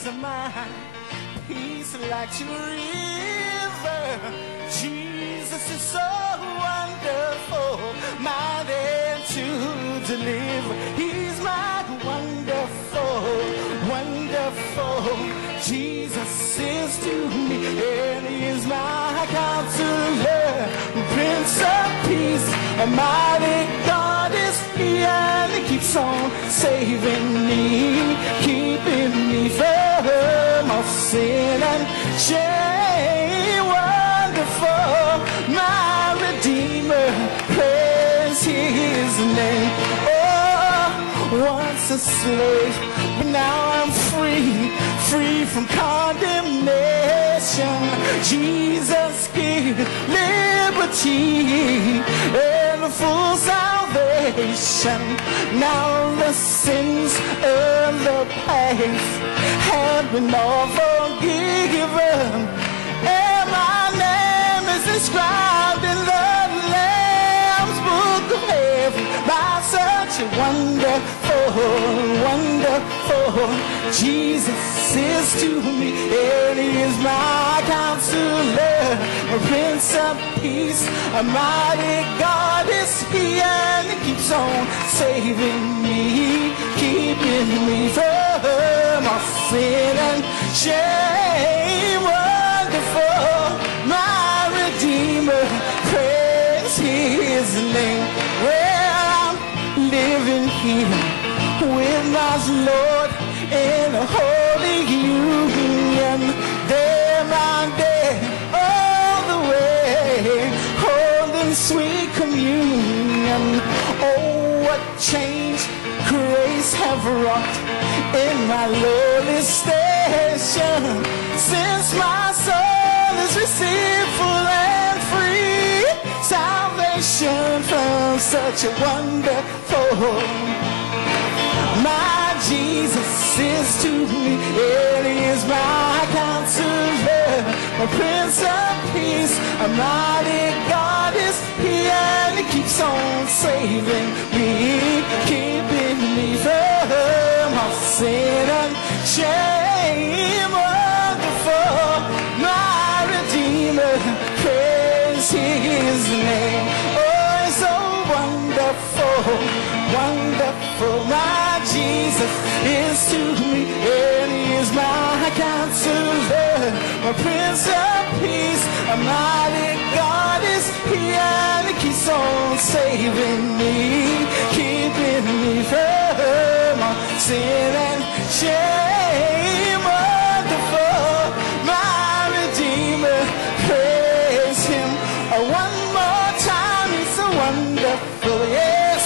is mine. Peace like a river. Jesus is so wonderful, mighty to deliver. He's my wonderful, wonderful. Jesus is to me, and He is my counselor, Prince of Peace. A mighty God is He, and He keeps on saving me, keeping me from all sin and shame. Wonderful, my Redeemer, praise His name. Oh, once a slave, but now I'm free, free from condemnation. Jesus gave liberty and full salvation. Now the sins of the past have been all forgiven, and my name is inscribed in the Lamb's Book of Heaven by such a wonderful, wonderful. Jesus is to me, and He is my counselor, a Prince of Peace. A mighty God is He, and He keeps on saving me, keeping me from all sin and shame. Wonderful, my Redeemer, praise His name. Well, I'm living here with my Lord in a holy union. Day by day, all the way, holding sweet communion. Oh, what change grace have wrought in my lowly station, since my soul is received full and free salvation from such a wonderful. My Jesus is to me, and He is my counselor, a Prince of Peace. A mighty God is He, and He keeps on saving me, keeping me from all sin and shame. Wonderful, my Redeemer, praise His name. Oh, it's so wonderful, wonderful. My Jesus is to me, and He is my counselor, my Prince of Peace. A mighty God is He, and He keeps on saving me, keeping me from all sin and shame. Wonderful, my Redeemer, praise Him. One more time, He's so wonderful, yes.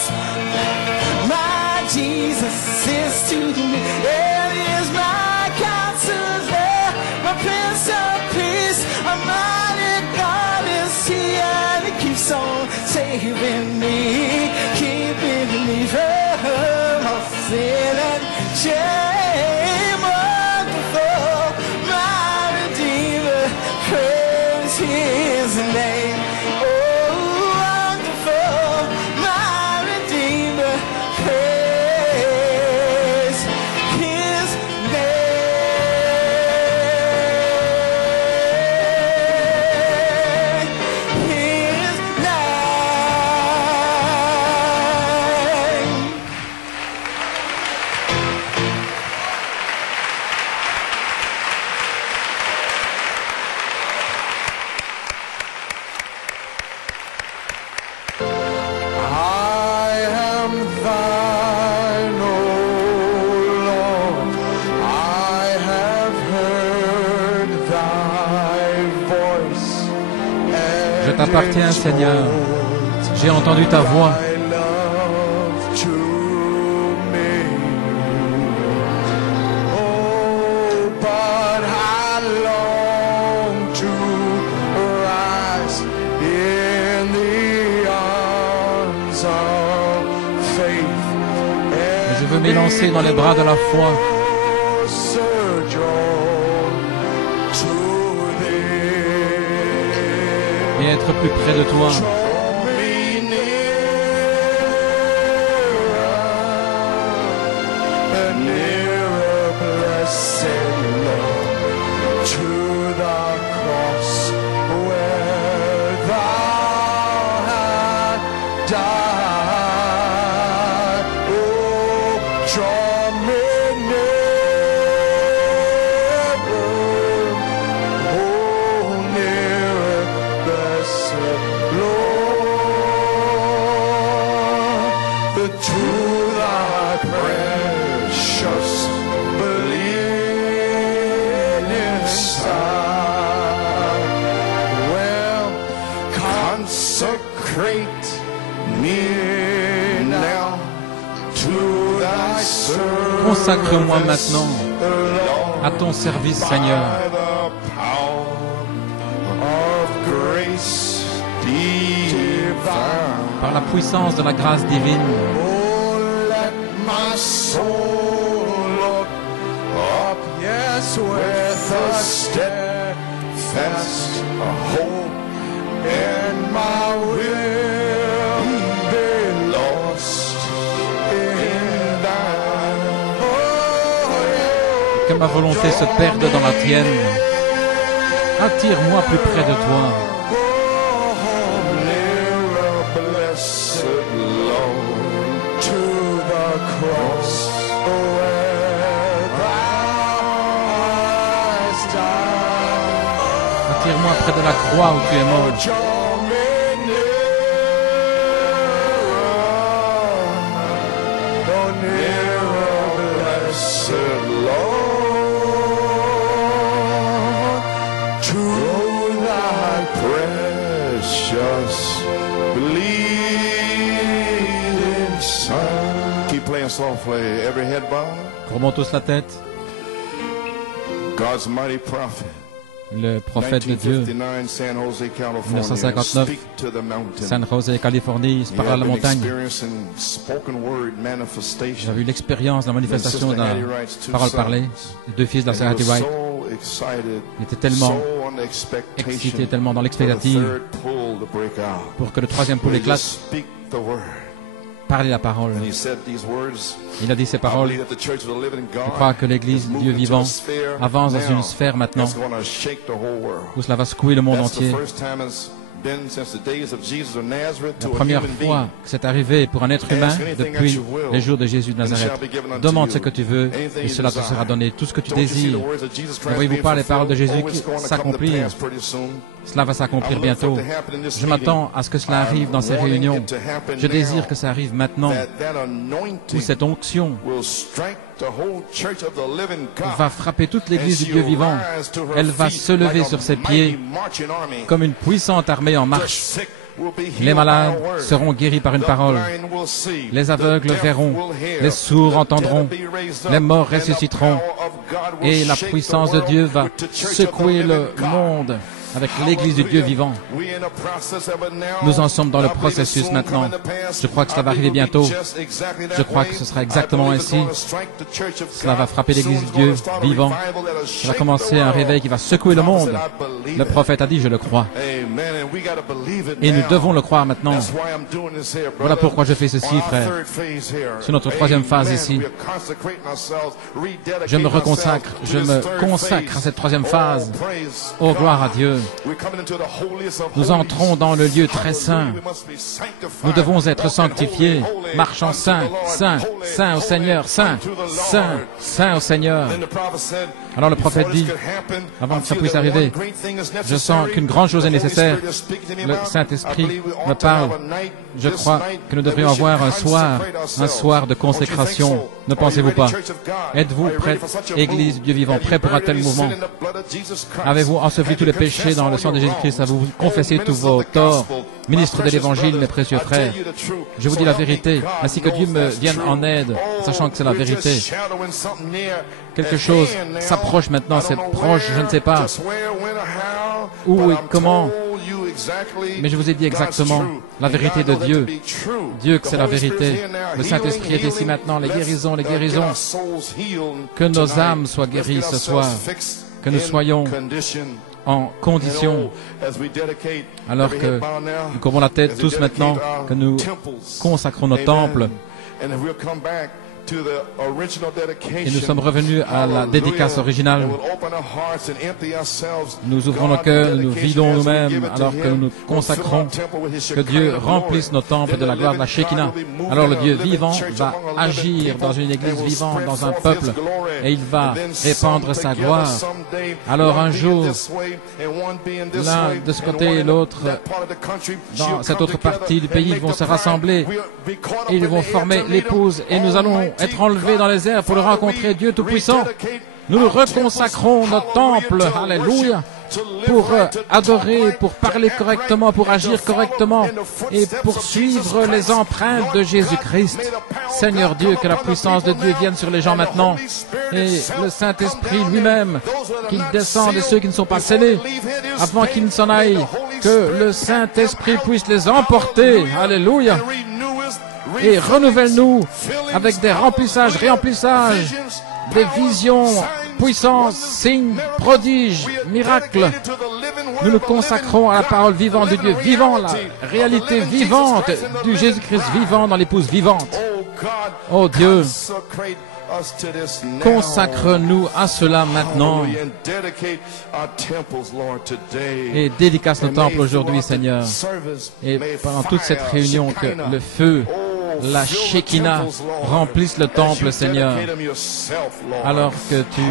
My Jesus is to me, and He is my counselor, my Prince of Peace. A mighty God is He, and He keeps on saving me, keeping me from all sin and shame. Wonderful, my Redeemer, praise His name. Oh, wonderful, my Redeemer, praise His name. His name. I am thine, O Lord. I have heard thy voice. Je t'appartiens, Seigneur. J'ai entendu ta voix. Thy love to me. Oh, but I long to rise in the arms of faith. Je veux m'élancer dans les bras de la foi et être plus près de toi. Nearer, blessed Consecrate me now to thy service. Consacre-moi maintenant à ton service, Seigneur. By the power of grace divine. Par la puissance de la grâce divine. Oh, let my soul look up, yes, with a steadfast hope, and my will be lost in thine. Oh, Que ma volonté se perde dans la tienne. Attire-moi plus près de toi. Attire-moi près de la croix où tu es mort. Keep playing softly, every head bowed. Courbons tous la tête. God's mighty prophet. Le prophète de Dieu, 1959, San Jose, California. 1959, Speak to the mountain. San Jose, Californie, il se parle à la montagne. J'ai vu l'expérience, la manifestation de la parole parlée. Les deux fils de la sœur Hattie Wright étaient tellement excités, tellement dans l'expectative pour que le troisième pouls éclate. Parler la parole. Il a dit ces paroles. Je crois que l'Église du Dieu vivant avance dans une sphère maintenant où cela va secouer le monde entier. La première fois que c'est arrivé pour un être humain depuis les jours de Jésus de Nazareth. Demande ce que tu veux et cela te sera donné. Tout ce que tu désires. Ne voyez-vous pas les paroles de Jésus s'accomplir? Cela va s'accomplir bientôt. Je m'attends à ce que cela arrive dans ces réunions. Je désire que ça arrive maintenant, où cette onction va frapper toute l'Église du Dieu vivant. Elle va se lever sur ses pieds comme une puissante armée en marche. Les malades seront guéris par une parole. Les aveugles verront. Les sourds entendront. Les morts ressusciteront. Et la puissance de Dieu va secouer le monde avec l'Église du Dieu vivant. Nous en sommes dans le processus maintenant. Je crois que cela va arriver bientôt. Je crois que ce sera exactement ainsi. Cela va frapper l'Église du Dieu vivant. Ça va commencer un réveil qui va secouer le monde. Le prophète a dit, je le crois. Et nous devons le croire maintenant. Voilà pourquoi je fais ceci, frère. C'est notre troisième phase ici. Je me reconsacre, je me consacre à cette troisième phase. Oh, gloire à Dieu. Nous entrons dans le lieu très saint. Nous devons être sanctifiés, marchant saint, saint, saint au Seigneur, saint, saint, saint au Seigneur. Alors le prophète dit, avant que ça puisse arriver, je sens qu'une grande chose est nécessaire. Le Saint-Esprit me parle. Je crois que nous devrions avoir un soir de consécration. Ne pensez-vous pas? Êtes-vous prêts, Église Dieu vivant, prêts pour un tel mouvement? Avez-vous enseveli tous les péchés dans le sang de Jésus-Christ? Avez-vous confessé tous vos torts? Ministre de l'Évangile, mes précieux frères, je vous dis la vérité, ainsi que Dieu me vienne en aide, sachant que c'est la vérité. Quelque chose s'approche maintenant, c'est proche, je ne sais pas où et comment, mais je vous ai dit exactement la vérité de Dieu. Dieu que c'est la vérité. Le Saint-Esprit est ici maintenant, les guérisons. Que nos âmes soient guéries ce soir, que nous soyons en condition, alors que nous courbons la tête tous maintenant, que nous consacrons nos temples. Et nous sommes revenus à la dédicace originale. Nous ouvrons nos cœurs, nous vidons nous-mêmes alors que nous nous consacrons. Que Dieu remplisse nos temples de la gloire de la Shekinah. Alors le Dieu vivant va agir dans une église vivante, dans un peuple, et il va répandre sa gloire. Alors un jour, l'un de ce côté et l'autre, dans cette autre partie du pays, ils vont se rassembler et ils vont former l'épouse et nous allons être enlevés dans les airs pour le rencontrer, Dieu Tout-Puissant. Nous nous reconsacrons nos temples, alléluia, pour adorer, pour parler correctement, pour agir correctement et pour suivre les empreintes de Jésus-Christ. Seigneur Dieu, que la puissance de Dieu vienne sur les gens maintenant et le Saint-Esprit lui-même, qu'il descende et ceux qui ne sont pas scellés avant qu'ils ne s'en aillent, que le Saint-Esprit puisse les emporter. Alléluia. Et renouvelle-nous avec des remplissages, réemplissages, des visions, puissances, signes, prodiges, miracles. Nous nous consacrons à la parole vivante de Dieu, vivant la réalité vivante du Jésus-Christ vivant dans l'épouse vivante. Oh Dieu, consacre-nous à cela maintenant et dédicace nos temples aujourd'hui, Seigneur. Et pendant toute cette réunion, que le feu, la Shekinah remplisse le temple, Seigneur, alors que tu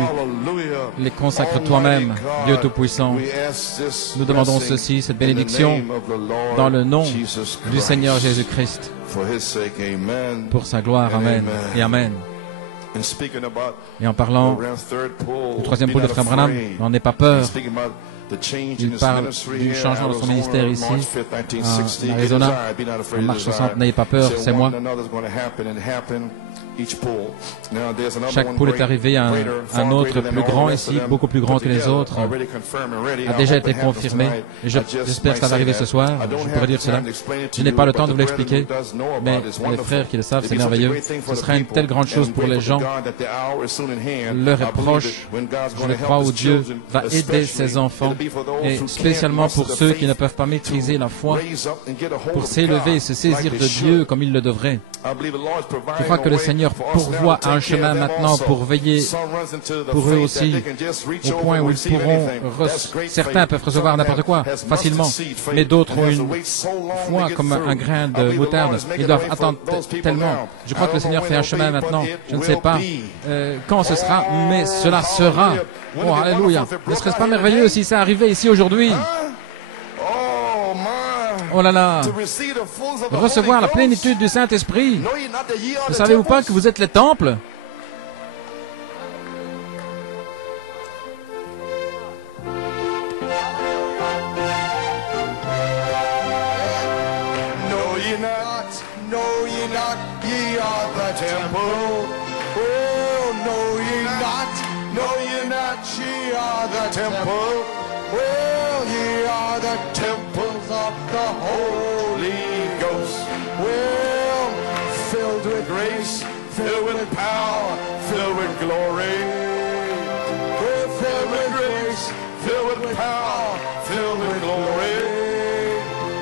les consacres toi-même, Dieu Tout-Puissant. Nous demandons ceci, cette bénédiction, dans le nom du Seigneur Jésus-Christ, pour sa gloire. Amen et Amen. Et en parlant du troisième pôle de Frère Branham, n'en aie pas peur. Il parle du changement de son ministère ici, en Arizona. En marche 60, n'ayez pas peur, c'est moi. Chaque poule est arrivé à un autre plus grand ici, beaucoup plus grand que les autres, a déjà été confirmé. Et j'espère que ça va arriver ce soir. Je pourrais dire cela. Je n'ai pas le temps de vous l'expliquer, mais les frères qui le savent, c'est merveilleux. Ce sera une telle grande chose pour les gens. L'heure est proche. Je crois où Dieu va aider ses enfants, et spécialement pour ceux qui ne peuvent pas maîtriser la foi, pour s'élever et se saisir de Dieu comme il le devrait. Je crois que le Seigneur pourvoit un chemin maintenant pour veiller pour eux aussi, au point où ils pourront, certains peuvent recevoir n'importe quoi facilement, mais d'autres ont une foi comme un grain de moutarde. Ils doivent attendre tellement. Je crois que le Seigneur fait un chemin maintenant. Je ne sais pas quand ce sera, mais cela sera. Oh, alléluia. Ne serait-ce pas merveilleux si ça arrivait ici aujourd'hui? Oh là là, recevoir la plénitude du Saint-Esprit. Ne savez-vous pas que vous êtes les temples? Well, ye are the temples of the Holy Ghost. Well, filled with grace, filled with power, filled with glory. Well, filled with grace, filled with power, filled with glory.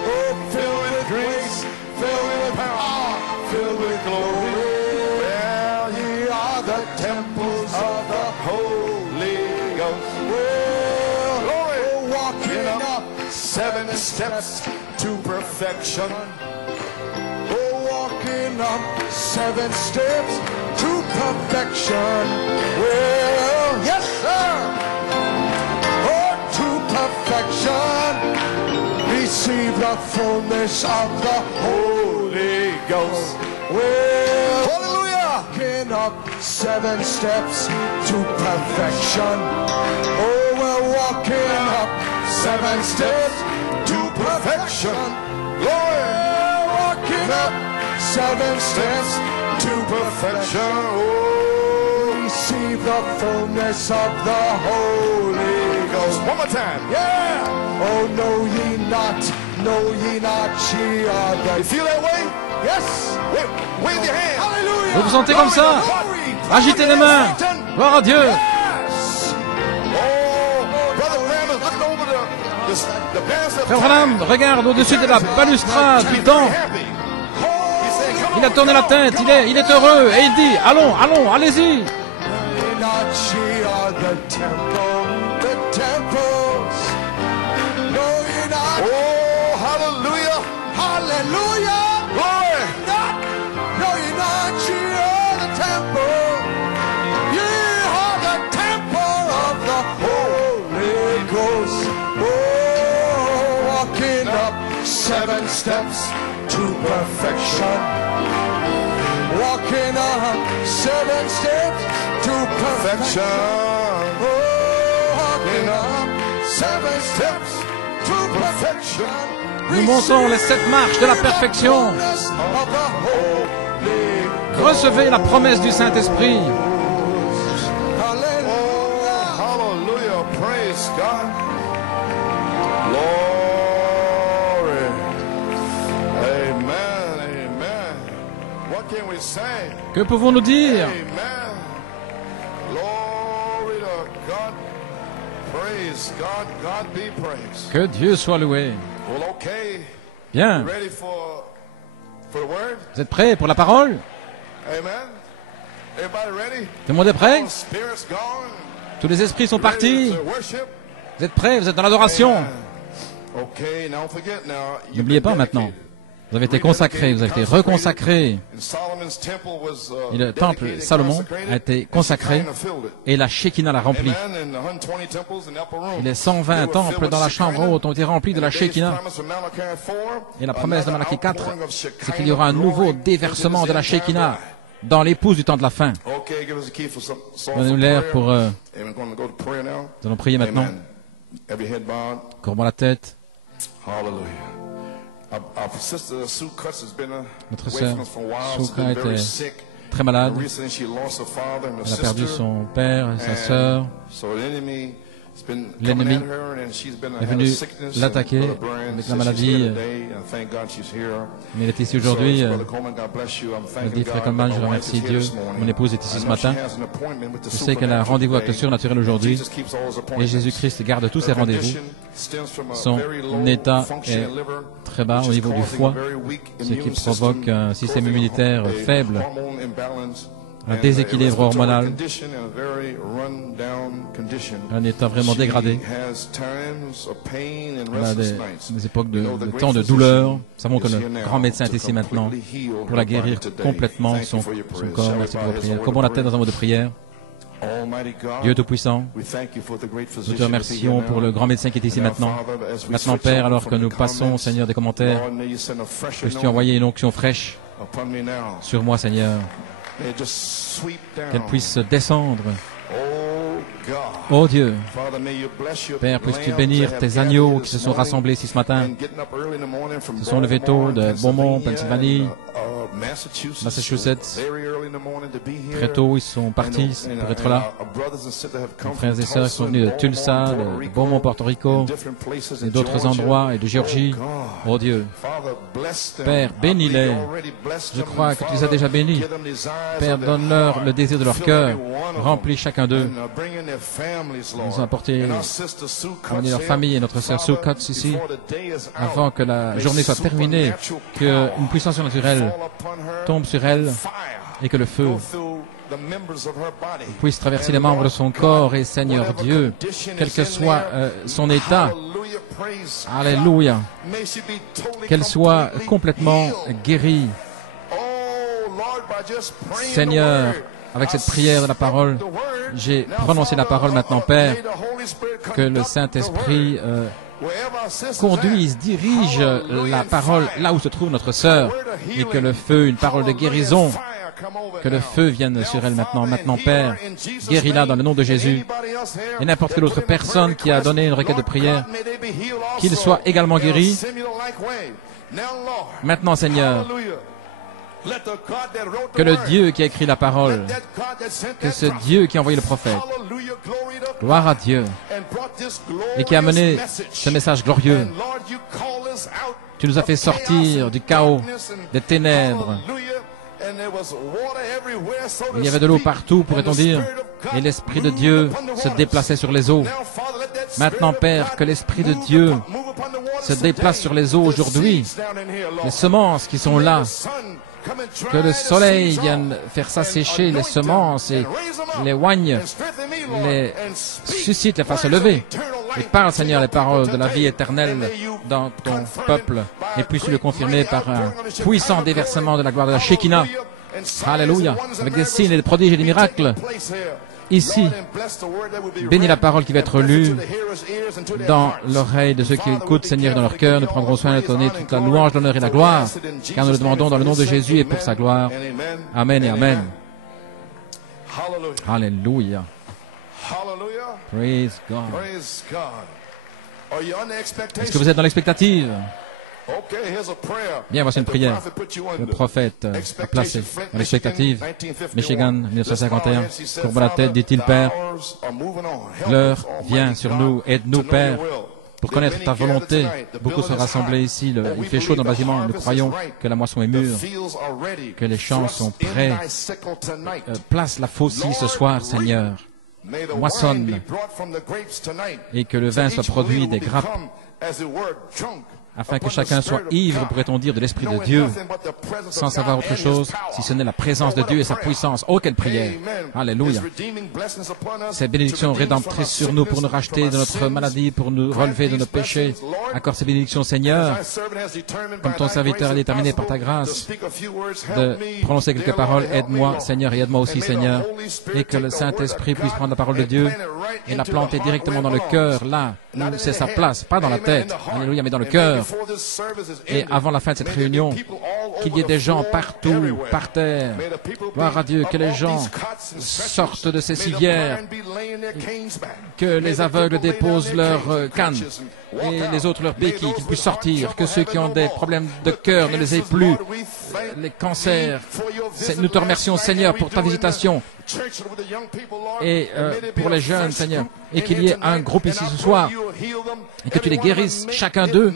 Oh, filled with grace, filled with power, filled with glory. Well, ye are the temples of the Holy Ghost. Seven steps to perfection. Oh, walking up 7 steps to perfection. Well, yes, sir. Oh, to perfection. Receive the fullness of the Holy Ghost. Well, hallelujah. Walking up 7 steps to perfection. Oh, we're walking up 7 steps to perfection. Lord, walking up 7 steps to perfection. Oh, receive the fullness of the Holy Ghost. One more time. Yeah. Oh, know ye not, ye are the... You feel that way? Yes. Wave your hand. Hallelujah. Vous vous sentez comme ça? Agitez les mains. Gloire à Dieu. Frère Branham regarde au-dessus de la balustrade du temps. Il a tourné la tête, il est heureux et il dit, allons, allons, allez-y. Oh, hallelujah, hallelujah. Glory. No, you're not, ye are the temple. Ye are the temple of the Holy Ghost. Oh, walking up 7 steps to perfection. Walking up 7 steps to perfection. Oh, walking up Nous montons les 7 marches de la perfection. Recevez la promesse du Saint-Esprit. Hallelujah. Praise God. Glory. Amen. Amen. What can we say? Que pouvons-nous dire? Amen. Glory to God. Praise God. God be praised. Que Dieu soit loué. Well, okay. Bien. Ready for the word? Vous êtes prêts pour la parole? Amen. Everybody ready? Tout le monde est prêt? All spirits gone. Tous les esprits sont Ready partis. to worship? Vous êtes prêts? Vous êtes dans l'adoration. Amen. Okay, now forget now. You've N'oubliez been pas maintenant. dedicated. Vous avez été consacrés, vous avez été reconsacrés. And Solomon's temple was, Et le temple dedicated, Salomon consecrated, a été and consacré she kinda filled it. et la Shekinah l'a rempli. Amen. And the 120 temples in the upper room, Et les 120 they were temples filled dans la with chambre Shekinah. haute ont été remplis de la And the day's Shekinah. promise of Malachi 4, Et la promesse de Malachie 4, another outpouring of c'est Shekinah qu'il y aura un nouveau glory déversement into de la this entire Shekinah bride. dans l'épouse du temps de la fin. Okay, give us a key for some song Donnez-nous for l'air prayer. pour... And we're going to go to prayer now. Nous allons prier maintenant. Amen. Every head bowed. Courbons la tête. Hallelujah. Our sister Sue Cutts has been Notre away sœur from us for a while. Sue She's been very était sick. très malade. And recently she lost her father and her Elle a perdu sister. son père et sa And sœur. so the enemy has been L'ennemi coming at her, and she's been est had a venu sickness. l'attaquer And Brother Brian avec said la she's here maladie. today, and thank God she's here. Mais elle est ici aujourd'hui. So, Brother Coleman, God bless you. I'm Elle thanking dit, God Frère that Coleman, my je wife remercie is here Dieu. this morning. Mon épouse est ici I ce know she matin. has an appointment with the Je sais qu'elle a un supernatural rendez-vous avec le today. surnaturel aujourd'hui. Jesus keeps all his Et appointments. Jésus-Christ garde tous ses Her rendez-vous. condition stems from a Son very low état functioning est liver, très bas which au is niveau du causing foie, a very weak ce qui immune provoque system, un système causing immunitaire a faible, hormone imbalance, un and a déséquilibre respiratory hormonal, condition, and a very run-down condition. un état vraiment She dégradé. has times of pain and Elle a restless nights. des époques We know the de great temps de physician douleur. Nous savons que is le here now grand médecin est to ici maintenant completely heal pour la her body guérir today. complètement Thank son you for your prayers. corps. Shall we Merci pour bow vos heads prières. and Courbons la word tête of dans un mot de prière. prayer? Almighty God, Dieu Tout-Puissant, we thank you for the great nous physician te remercions that's here pour le now. grand médecin qui est ici And now, maintenant. Father, as we Maintenant, switch Père, over alors from que the nous passons, comments, Seigneur, des commentaires, Lord, may you send a fresh puisses-tu anointing envoyer une onction fraîche upon me now. sur moi, Seigneur, May it just sweep down. qu'elle puisse descendre. Oh God. Oh Dieu, Father, may you bless your Père, puisses-tu lambs bénir that have tes gathered agneaux here qui this se sont morning rassemblés ici ce matin, and getting up early in the morning from se sont levés tôt de Baltimore, Beaumont, Pennsylvanie, Massachusetts, Massachusetts. very early in the morning to be here. Très tôt, ils sont partis And pour être là. our brothers and sisters have come Nos frères from et sœurs sont Tulsa venus de and Tulsa, Beaumont, de Rico, Beaumont, Porto Rico, and different places et in d'autres Georgia. endroits, et de Géorgie. Oh Oh God. Dieu, Father, bless them. Père, I bénis-les. believe you already blessed Je them. crois And que tu les as Father, déjà bénis. give them desires Père, of their donne-leur heart. le désir de leur Fill cœur. every one of Remplis chacun d'eux. them. And, bring in their families, Lord. Nous avons apporté And our sister Sue Cutts amener leur here. famille et notre sœur Sue Father, Cutts ici, before the day is out, avant que la may journée soit terminée, supernatural qu'une puissance surnaturelle fall upon her, tombe sur elle fire et que le feu go through the members of her body. puisse traverser And les membres de Lord son God, corps. Et Seigneur whatever Dieu, condition quel is que in soit there, son état, hallelujah, praise God. alléluia, May she be totally, qu'elle soit completely complètement healed. guérie. Oh, Lord, by just praying Seigneur, the word, avec I cette prière de la spoke parole, the word. j'ai Now, prononcé la Father, parole maintenant, Père, may the Holy Spirit que le conduct the Saint-Esprit word. Wherever our sister's conduise, at, dirige hallelujah, la and parole fire. là où se trouve notre sœur, et que le feu, une parole de guérison, que le feu vienne sur elle maintenant. Maintenant, Père, guéris-la dans le nom de Jésus. Et n'importe quelle autre personne qui a donné une requête de prière, qu'il soit également guéri. Maintenant, Seigneur, que le Dieu qui a écrit la parole, que ce Dieu qui a envoyé le prophète, gloire à Dieu, et qui a amené ce message glorieux, tu nous as fait sortir du chaos, des ténèbres. Il y avait de l'eau partout, pourrait-on dire, et l'Esprit de Dieu se déplaçait sur les eaux. Maintenant, Père, que l'Esprit de Dieu se déplace sur les eaux aujourd'hui, les semences qui sont là, que le soleil vienne faire s'assécher les semences et les oigne, les suscite, les fasse lever. Et parle, Seigneur, les paroles de la vie éternelle dans ton peuple, et puisses-tu le confirmer par un puissant déversement de la gloire de la Shekinah. Alléluia, avec des signes et des prodiges et des miracles. Ici, bénis la parole qui va être lue dans l'oreille de ceux qui écoutent, Seigneur, dans leur cœur. Nous prendrons soin de donner toute la louange, l'honneur et la gloire, car nous le demandons dans le nom de Jésus et pour sa gloire. Amen et Amen. Alléluia. Praise God. Est-ce que vous êtes dans l'expectative? Bien, voici une prière. Le prophète a placé dans l'expectative. Michigan, 1951. Courbe la tête, dit-il, Père. L'heure vient sur nous. Aide-nous, Père, pour connaître ta volonté. Beaucoup sont rassemblés ici. Il fait chaud dans le bâtiment. Nous croyons que la moisson est mûre, que les champs sont prêts. Place la faucille ce soir, Seigneur. Moissonne. Et que le vin soit produit des grappes, afin que chacun soit ivre, pourrait-on dire, de l'Esprit de Dieu, sans savoir autre chose, si ce n'est la présence de Dieu et sa puissance. Oh, quelle prière! Alléluia! Ces bénédictions rédemptrices sur nous pour nous racheter de notre maladie, pour nous relever de nos péchés. Accorde ces bénédictions, Seigneur, comme ton serviteur est déterminé par ta grâce, de prononcer quelques paroles. Aide-moi, Seigneur, et aide-moi aussi, Seigneur, et que le Saint-Esprit puisse prendre la parole de Dieu et la planter directement dans le cœur, là où c'est sa place, pas dans la tête. Alléluia, mais dans le cœur. Et avant la fin de cette réunion, qu'il y ait des gens partout, par terre. Gloire à Dieu, que les gens sortent de ces civières, que les aveugles déposent leurs cannes et les autres leurs béquilles, qu'ils puissent sortir, que ceux qui ont des problèmes de cœur ne les aient plus, les cancers. Nous te remercions, Seigneur, pour ta visitation et pour les jeunes, Seigneur, et qu'il y ait un groupe ici ce soir et que tu les guérisses, chacun d'eux,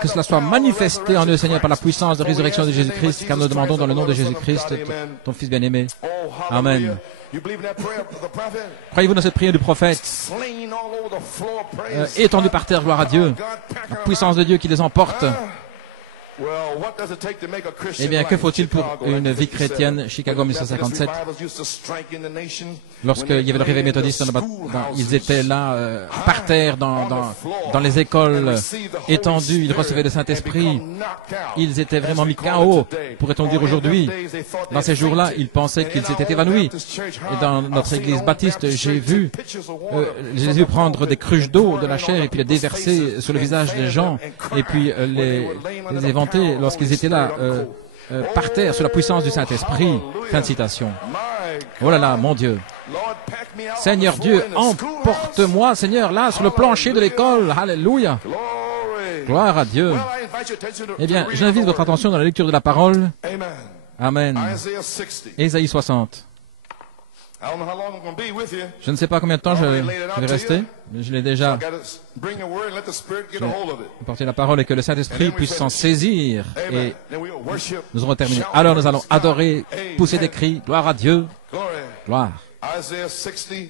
que cela soit manifesté en eux, Seigneur, par la puissance de résurrection de Jésus-Christ, car nous demandons dans le nom de Jésus-Christ, ton Fils bien-aimé. Amen. Croyez-vous dans cette prière du prophète, étendu par terre, gloire à Dieu, la puissance de Dieu qui les emporte? Eh bien, que faut-il pour une vie chrétienne? Chicago 1957, lorsqu'il y avait le réveil méthodiste, ils étaient là, par terre, dans les écoles, étendus, ils recevaient le Saint-Esprit, ils étaient vraiment mis KO, pourrait-on dire aujourd'hui. Dans ces jours-là, ils pensaient qu'ils s'étaient évanouis. Et dans notre église baptiste, j'ai vu Jésus prendre des cruches d'eau de la chair et puis les déverser sur le visage des gens, et puis les éventer lorsqu'ils étaient là, par terre, sous la puissance du Saint-Esprit. Fin de citation. Oh là là, mon Dieu. Seigneur Dieu, emporte-moi, Seigneur, là, sur le plancher de l'école. Alléluia. Gloire à Dieu. Eh bien, j'invite votre attention dans la lecture de la parole. Amen. Ésaïe 60. Je ne sais pas combien de temps je vais rester, mais je l'ai déjà apporté la parole et que le Saint-Esprit puisse s'en saisir et nous aurons terminé. Alors nous allons adorer, pousser des cris, gloire à Dieu, gloire.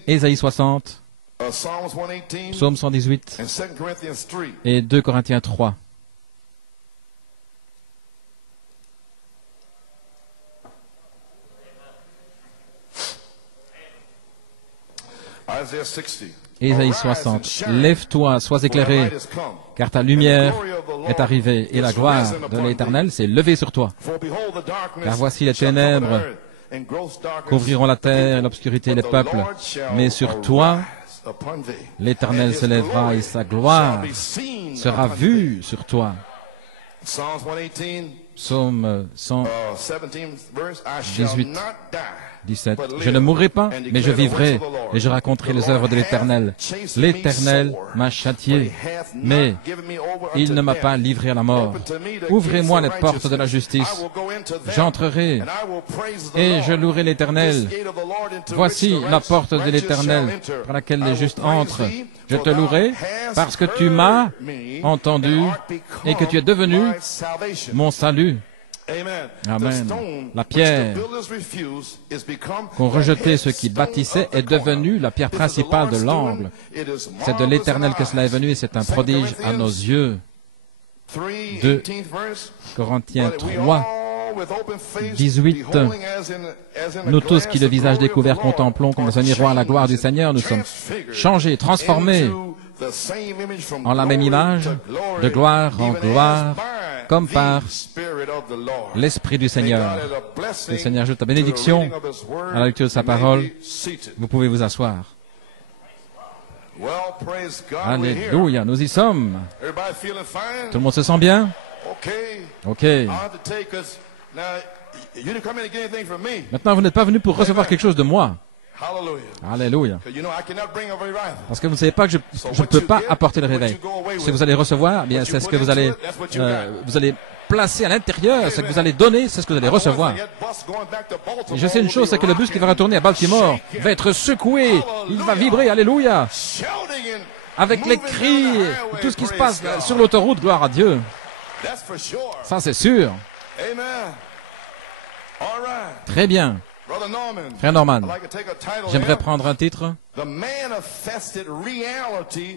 Ésaïe 60, Psaume 118 et 2 Corinthiens 3. Ésaïe 60. Lève-toi, sois éclairé, car ta lumière est arrivée, et la gloire de l'Éternel s'est levée sur toi. Car voici les ténèbres couvriront la terre et l'obscurité les peuples, mais sur toi, l'Éternel se lèvera et sa gloire sera vue sur toi. Psaume 118, 17. Je ne mourrai pas, mais je vivrai, et je raconterai les œuvres de l'Éternel. L'Éternel m'a châtié, mais il ne m'a pas livré à la mort. Ouvrez-moi les portes de la justice. J'entrerai, et je louerai l'Éternel. Voici la porte de l'Éternel, par laquelle les justes entrent. Je te louerai, parce que tu m'as entendu, et que tu es devenu mon salut. Amen. La pierre qu'ont rejeté ceux qui bâtissaient est devenue la pierre principale de l'angle. C'est de l'Éternel que cela est venu et c'est un prodige à nos yeux. 2 Corinthiens 3, 18. Nous tous qui le visage découvert contemplons comme dans un miroir la gloire du Seigneur, nous sommes changés, transformés en la même image, de gloire en gloire, comme par l'Esprit du Seigneur. Que le Seigneur ajoute ta bénédiction à la lecture de sa parole. Vous pouvez vous asseoir. Alléluia, nous y sommes. Tout le monde se sent bien? OK. Maintenant, vous n'êtes pas venu pour recevoir quelque chose de moi. Alléluia. Parce que vous ne savez pas que je ne peux pas apporter le réveil. Ce que vous allez recevoir, eh bien, c'est ce que vous allez placer à l'intérieur, ce que vous allez donner, c'est ce que vous allez recevoir. Et je sais une chose, c'est que le bus qui va retourner à Baltimore va être secoué, il va vibrer, alléluia, avec les cris, tout ce qui se passe sur l'autoroute, gloire à Dieu. Ça, c'est sûr. Très bien. Frère Norman, j'aimerais prendre un titre.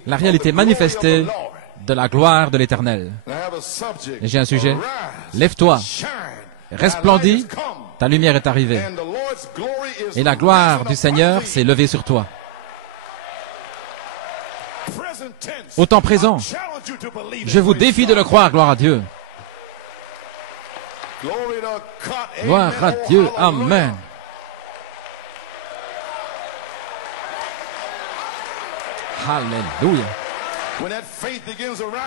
La réalité manifestée de la gloire de l'Éternel. Et j'ai un sujet. Lève-toi, resplendis, ta lumière est arrivée. Et la gloire du Seigneur s'est levée sur toi. Au temps présent, je vous défie de le croire, gloire à Dieu. Gloire à Dieu, amen. Alléluia.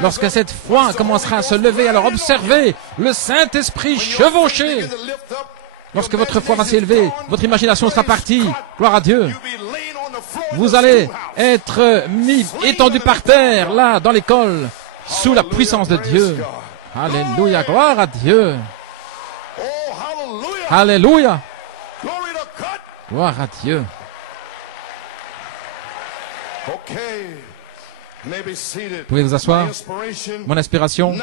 Lorsque cette foi commencera à se lever, alors observez le Saint-Esprit chevaucher. Lorsque votre foi va s'élever, votre imagination sera partie. Gloire à Dieu. Vous allez être mis, étendu par terre, là, dans l'école, sous la puissance de Dieu. Alléluia. Gloire à Dieu. Alléluia. Gloire à Dieu. Vous pouvez vous asseoir. Mon inspiration,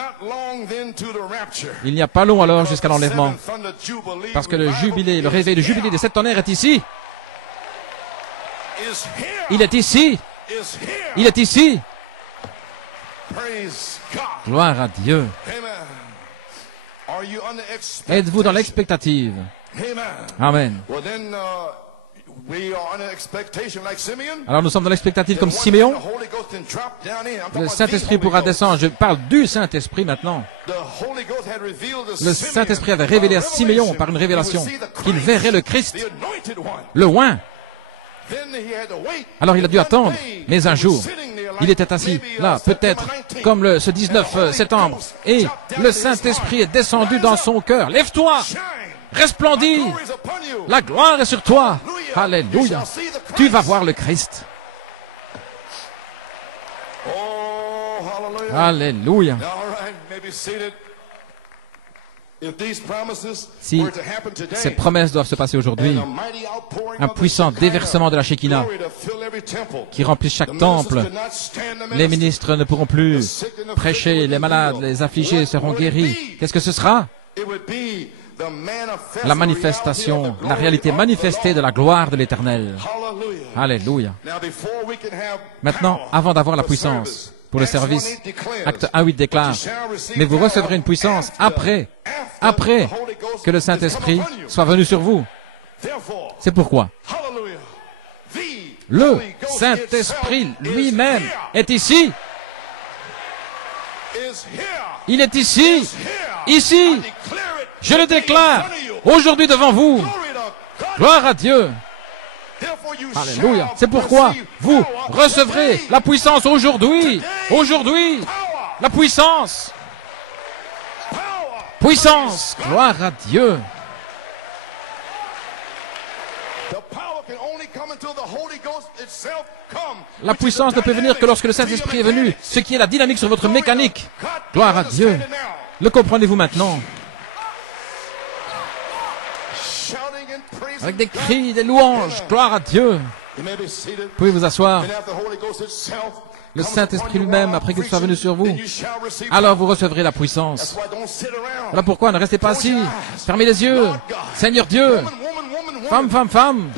il n'y a pas long alors jusqu'à l'enlèvement. Parce que le jubilé, le réveil, le jubilé des 7 tonnerres est ici. Il est ici. Il est ici. Gloire à Dieu. Êtes-vous dans l'expectative? Amen. Alors nous sommes dans l'expectative comme Siméon. Le Saint-Esprit pourra descendre. Je parle du Saint-Esprit maintenant. Le Saint-Esprit avait révélé à Siméon par une révélation qu'il verrait le Christ, le oint. Alors il a dû attendre, mais un jour, il était assis là, peut-être comme ce 19 septembre, et le Saint-Esprit est descendu dans son cœur. Lève-toi, resplendis, la gloire est sur toi. Alléluia. Tu vas voir le Christ. Alléluia. Si ces promesses doivent se passer aujourd'hui, un puissant déversement de la Shekinah qui remplit chaque temple, les ministres ne pourront plus prêcher, les malades, les affligés seront guéris. Qu'est-ce que ce sera? La manifestation, la réalité manifestée de la gloire de l'Éternel. Alléluia. Maintenant, avant d'avoir la puissance pour le service, Acte 1:8 déclare, mais vous recevrez une puissance après que le Saint-Esprit soit venu sur vous. C'est pourquoi le Saint-Esprit lui-même est ici. Il est ici. Ici. Je le déclare aujourd'hui devant vous. Gloire à Dieu. Alléluia. C'est pourquoi vous recevrez la puissance aujourd'hui. Aujourd'hui. La puissance. Puissance. Gloire à Dieu. La puissance ne peut venir que lorsque le Saint-Esprit est venu, ce qui est la dynamique sur votre mécanique. Gloire à Dieu. Le comprenez-vous maintenant? Avec des cris, des louanges, gloire à Dieu. Vous pouvez vous asseoir. Le Saint-Esprit lui-même, après qu'il soit venu sur vous, alors vous recevrez la puissance. Voilà pourquoi ne restez pas assis. Fermez les yeux. Seigneur Dieu, femme, femme, femme,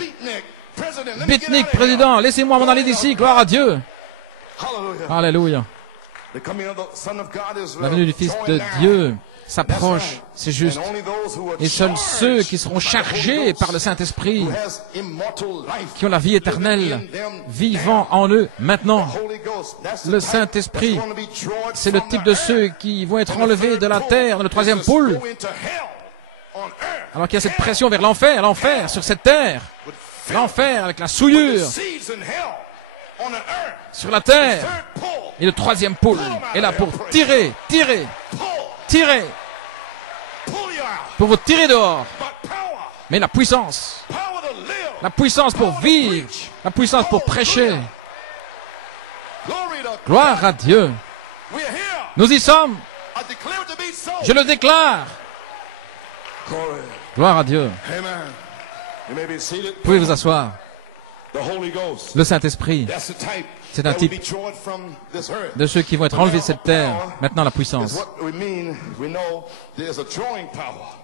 Bitnik, président, laissez-moi m'en aller d'ici, gloire à Dieu. Alléluia. La venue du Fils de Dieu s'approche, c'est juste. Et seuls ceux qui seront chargés par le Saint-Esprit, qui ont la vie éternelle, vivant en eux maintenant. Le Saint-Esprit, c'est le type de ceux qui vont être enlevés de la terre dans le 3e pôle. Alors qu'il y a cette pression vers l'enfer, l'enfer sur cette terre. L'enfer avec la souillure sur la terre. Et le 3e pôle est là pour tirer. Pour vous tirer dehors. Mais la puissance La puissance pour vivre. La puissance pour prêcher. Gloire à Dieu. Nous y sommes. Je le déclare. Gloire à Dieu. Vous pouvez vous asseoir. Le Saint-Esprit, c'est un type de ceux qui vont être enlevés de cette terre. Maintenant, la puissance.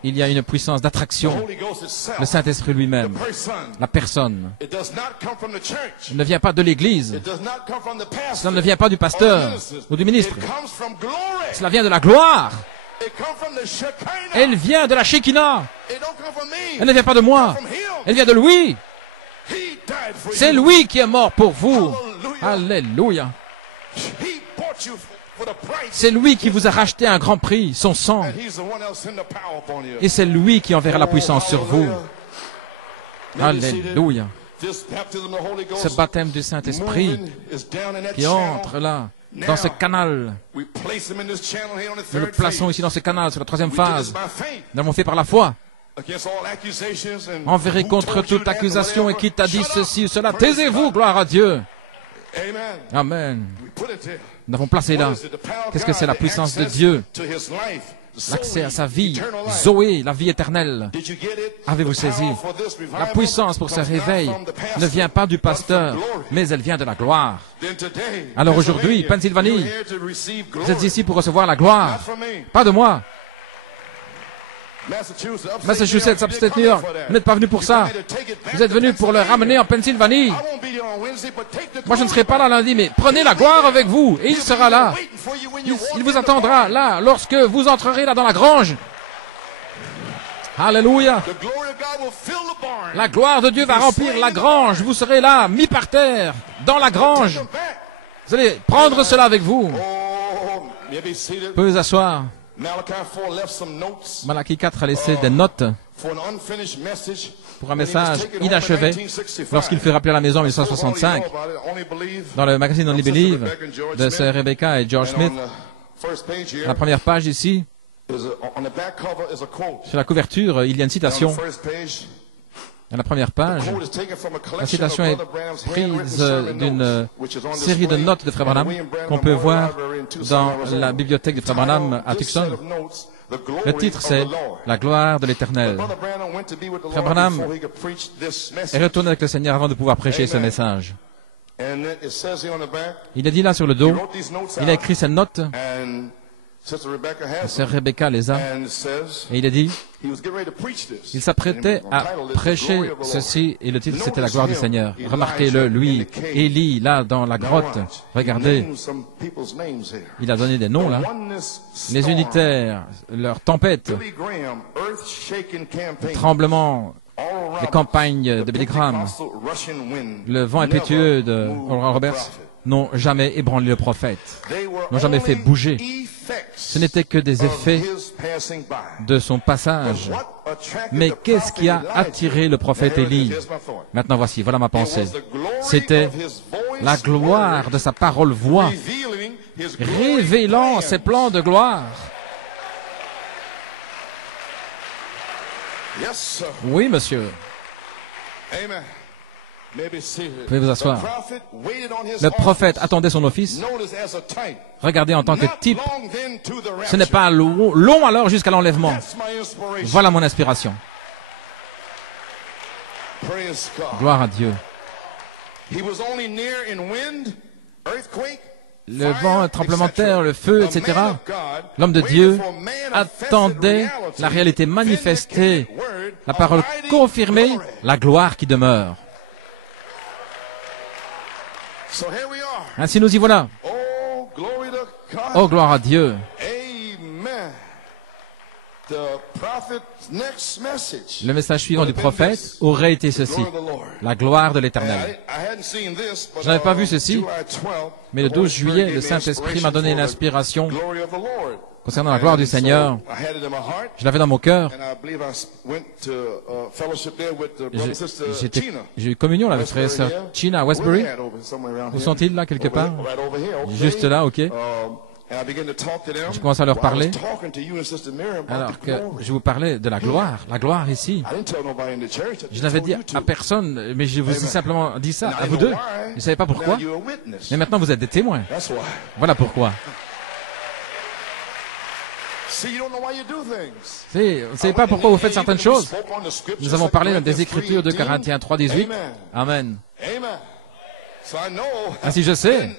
Il y a une puissance d'attraction. Le Saint-Esprit lui-même, la personne, ne vient pas de l'Église. Cela ne vient pas du pasteur ou du ministre. Cela vient de la gloire. Elle vient de la Shekinah. Elle ne vient pas de moi. Elle vient de lui. C'est lui qui est mort pour vous. Alléluia. C'est lui qui vous a racheté à un grand prix, son sang. Et c'est lui qui enverra la puissance sur vous. Alléluia. Ce baptême du Saint-Esprit qui entre là, dans ce canal. Nous le plaçons ici dans ce canal, sur la troisième phase. Nous l'avons fait par la foi. Enverrez contre toute accusation et qui t'a dit ceci ou cela. Taisez-vous, gloire à Dieu. Amen. Nous l'avons placé là. Qu'est-ce que c'est la puissance de Dieu? L'accès à sa vie. Zoé, la vie éternelle. Avez-vous saisi? La puissance pour ce réveil ne vient pas du pasteur, mais elle vient de la gloire. Alors aujourd'hui, Pennsylvanie, vous êtes ici pour recevoir la gloire. Pas de moi. Massachusetts, Upstate New York, vous n'êtes pas venu pour ça. Vous êtes venu pour le ramener en Pennsylvanie. Moi, je ne serai pas là lundi, mais prenez la gloire avec vous, et il sera là. Il vous attendra là, lorsque vous entrerez là dans la grange. Alléluia. La gloire de Dieu va remplir la grange. Vous serez là, mis par terre, dans la grange. Vous allez prendre cela avec vous. Vous pouvez vous asseoir. Malachi 4 a laissé des notes pour un message inachevé lorsqu'il fut rappelé à la maison en 1965 dans le magazine Only Believe de Sir Rebecca et George Smith. À la première page ici, sur la couverture, il y a une citation. À la première page, la citation est prise d'une série de notes de Frère Branham qu'on peut voir dans la bibliothèque de Frère Branham à Tucson. Le titre, c'est « La gloire de l'Éternel ». Frère Branham est retourné avec le Seigneur avant de pouvoir prêcher ce message. Il a dit là sur le dos, il a écrit ces notes, Sœur Rebecca les a, et il a dit, il s'apprêtait à prêcher ceci, et le titre c'était la gloire du Seigneur. Remarquez-le, lui, Élie, là dans la grotte, regardez, il a donné des noms là, les unitaires, leur tempête, tremblement, les campagnes de Billy Graham, le vent impétueux de Oral Roberts, n'ont jamais ébranlé le prophète, n'ont jamais fait bouger. Ce n'était que des effets de son passage. Mais qu'est-ce qui a attiré le prophète Élie? Maintenant voici, voilà ma pensée. C'était la gloire de sa parole-voix, révélant ses plans de gloire. Oui, monsieur. Vous pouvez vous asseoir. Le prophète attendait son office. Regardez en tant que type. Ce n'est pas long alors jusqu'à l'enlèvement. Voilà mon inspiration. Gloire à Dieu. Le vent, le tremblement de terre, le feu, etc. L'homme de Dieu attendait la réalité manifestée, la parole confirmée, la gloire qui demeure. Ainsi nous y voilà. Oh, gloire à Dieu. Le message suivant du prophète aurait été ceci, la gloire de l'Éternel. Je n'avais pas vu ceci, mais le 12 juillet, le Saint-Esprit m'a donné l'inspiration concernant la gloire du Seigneur. Je l'avais dans mon cœur. J'ai eu communion avec frère et sœur China à Westbury. Où sont-ils là, quelque part? Juste là, ok. Je commence à leur parler, alors que je vous parlais de la gloire ici. Je n'avais dit à personne, mais je vous ai simplement dit ça, à vous deux. Vous ne savez pas pourquoi, mais maintenant vous êtes des témoins. Voilà pourquoi. Vous ne savez pas pourquoi vous faites certaines choses. Nous avons parlé des Écritures de Corinthiens 3:18. Amen. Ainsi je sais.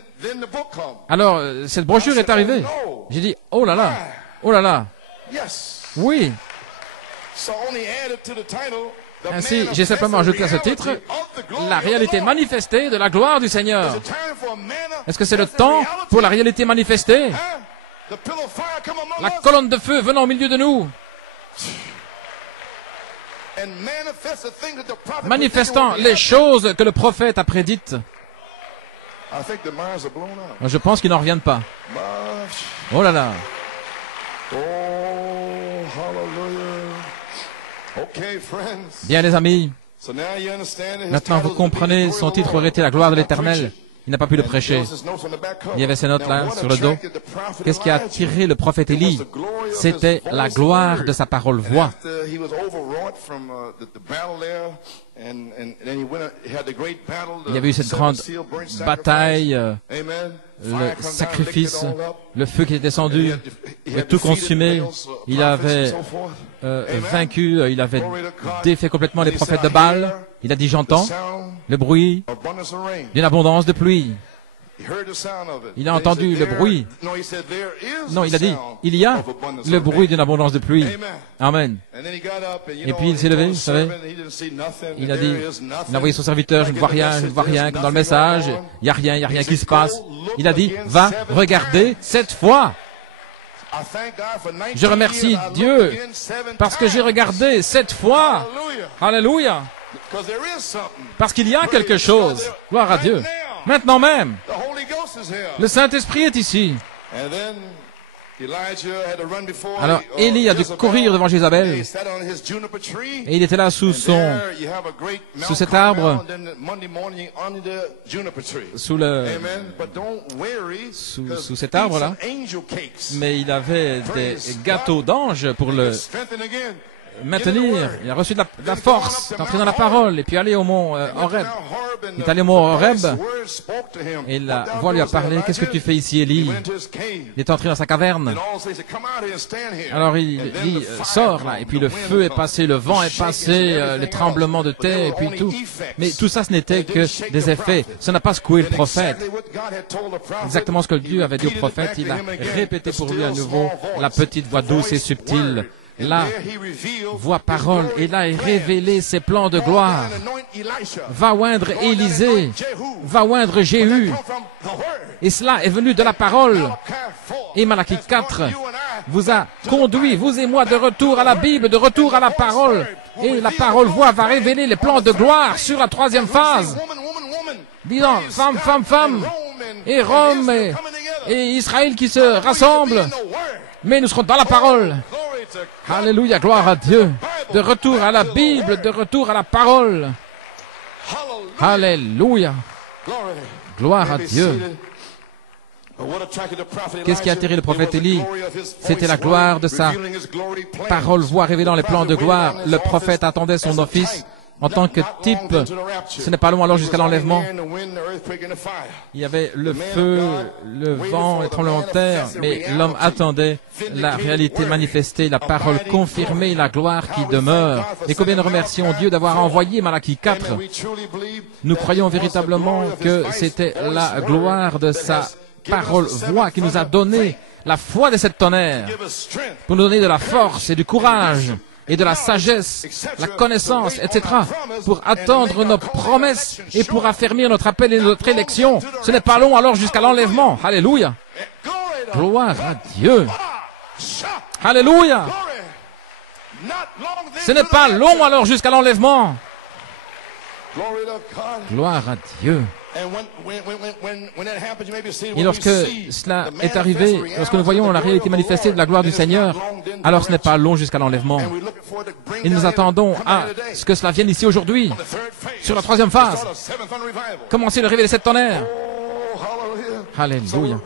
Alors, cette brochure est arrivée. J'ai dit, oh là là, oh là là. Oui. Ainsi, j'ai simplement ajouté à ce titre, la réalité manifestée de la gloire du Seigneur. Est-ce que c'est le temps pour la réalité manifestée? La colonne de feu venant au milieu de nous, manifestant les choses que le prophète a prédites. Je pense qu'ils n'en reviennent pas. Oh là là. Bien les amis, maintenant vous comprenez, son titre aurait été la gloire de l'Éternel. Il n'a pas pu le prêcher. Il y avait ces notes-là sur le dos. Qu'est-ce qui a attiré le prophète Élie? C'était la gloire de sa parole voix. Il y avait eu cette grande bataille, le sacrifice, le feu qui est descendu, tout consumé. Il avait vaincu, il avait défait complètement les prophètes de Baal. Il a dit, j'entends le bruit d'une abondance de pluie. Il a entendu le bruit. Non, il a dit, il y a le bruit d'une abondance de pluie. Amen. Et puis il s'est levé, vous savez. Il a dit, il a envoyé son serviteur, je ne vois rien, je ne vois rien. Dans le message, il n'y a rien qui se passe. Il a dit, va regarder cette fois. Je remercie Dieu parce que j'ai regardé cette fois. Alléluia. Parce qu'il y a quelque chose. Gloire à Dieu. Maintenant même, le Saint-Esprit est ici. Alors, Élie a dû courir devant Jézabel. Et il était là sous cet arbre, sous cet arbre-là. Mais il avait des gâteaux d'anges pour le maintenir. Il a reçu de la force d'entrer dans la parole et puis aller au mont Horeb. Il est allé au mont Horeb et la voix lui a parlé. Qu'est-ce que tu fais ici, Élie? Il est entré dans sa caverne. Alors il dit, sors là. Et puis le feu est passé, le vent est passé, les tremblements de terre et puis tout. Mais tout ça, ce n'était que des effets. Ça n'a pas secoué le prophète. Exactement ce que Dieu avait dit au prophète. Il a répété pour lui à nouveau la petite voix douce et subtile. Là, voix parole, et là est révélé ses plans de gloire. Va oindre Élisée, va oindre Jéhu. Et cela est venu de la parole. Et Malachie 4 vous a conduit, vous et moi, de retour à la Bible, de retour à la parole. Et la parole voix va révéler les plans de gloire sur la troisième phase. Disant, femme, et Rome et Israël qui se rassemblent. Mais nous serons dans la parole. Alléluia, gloire à Dieu. De retour à la Bible, de retour à la parole. Alléluia. Gloire à Dieu. Qu'est-ce qui a attiré le prophète Élie? C'était la gloire de sa parole, voix révélant les plans de gloire. Le prophète attendait son office en tant que type. Ce n'est pas long alors jusqu'à l'enlèvement. Il y avait le feu, le vent, les tremblements de terre, mais l'homme attendait la réalité manifestée, la parole confirmée, la gloire qui demeure. Et combien nous remercions Dieu d'avoir envoyé Malachie 4. Nous croyons véritablement que c'était la gloire de sa parole, voix qui nous a donné la foi de cette tonnerre, pour nous donner de la force et du courage, et de la sagesse, la connaissance, etc., pour attendre nos promesses et pour affermir notre appel et notre élection. Ce n'est pas long alors jusqu'à l'enlèvement. Alléluia. Gloire à Dieu. Alléluia. Ce n'est pas long alors jusqu'à l'enlèvement. Gloire à Dieu. Et lorsque cela est arrivé, lorsque nous voyons la réalité manifestée de la gloire du Seigneur, alors ce n'est pas long jusqu'à l'enlèvement. Et nous attendons à ce que cela vienne ici aujourd'hui, sur la troisième phase. Commencez de révéler cette tonnerre. Alléluia.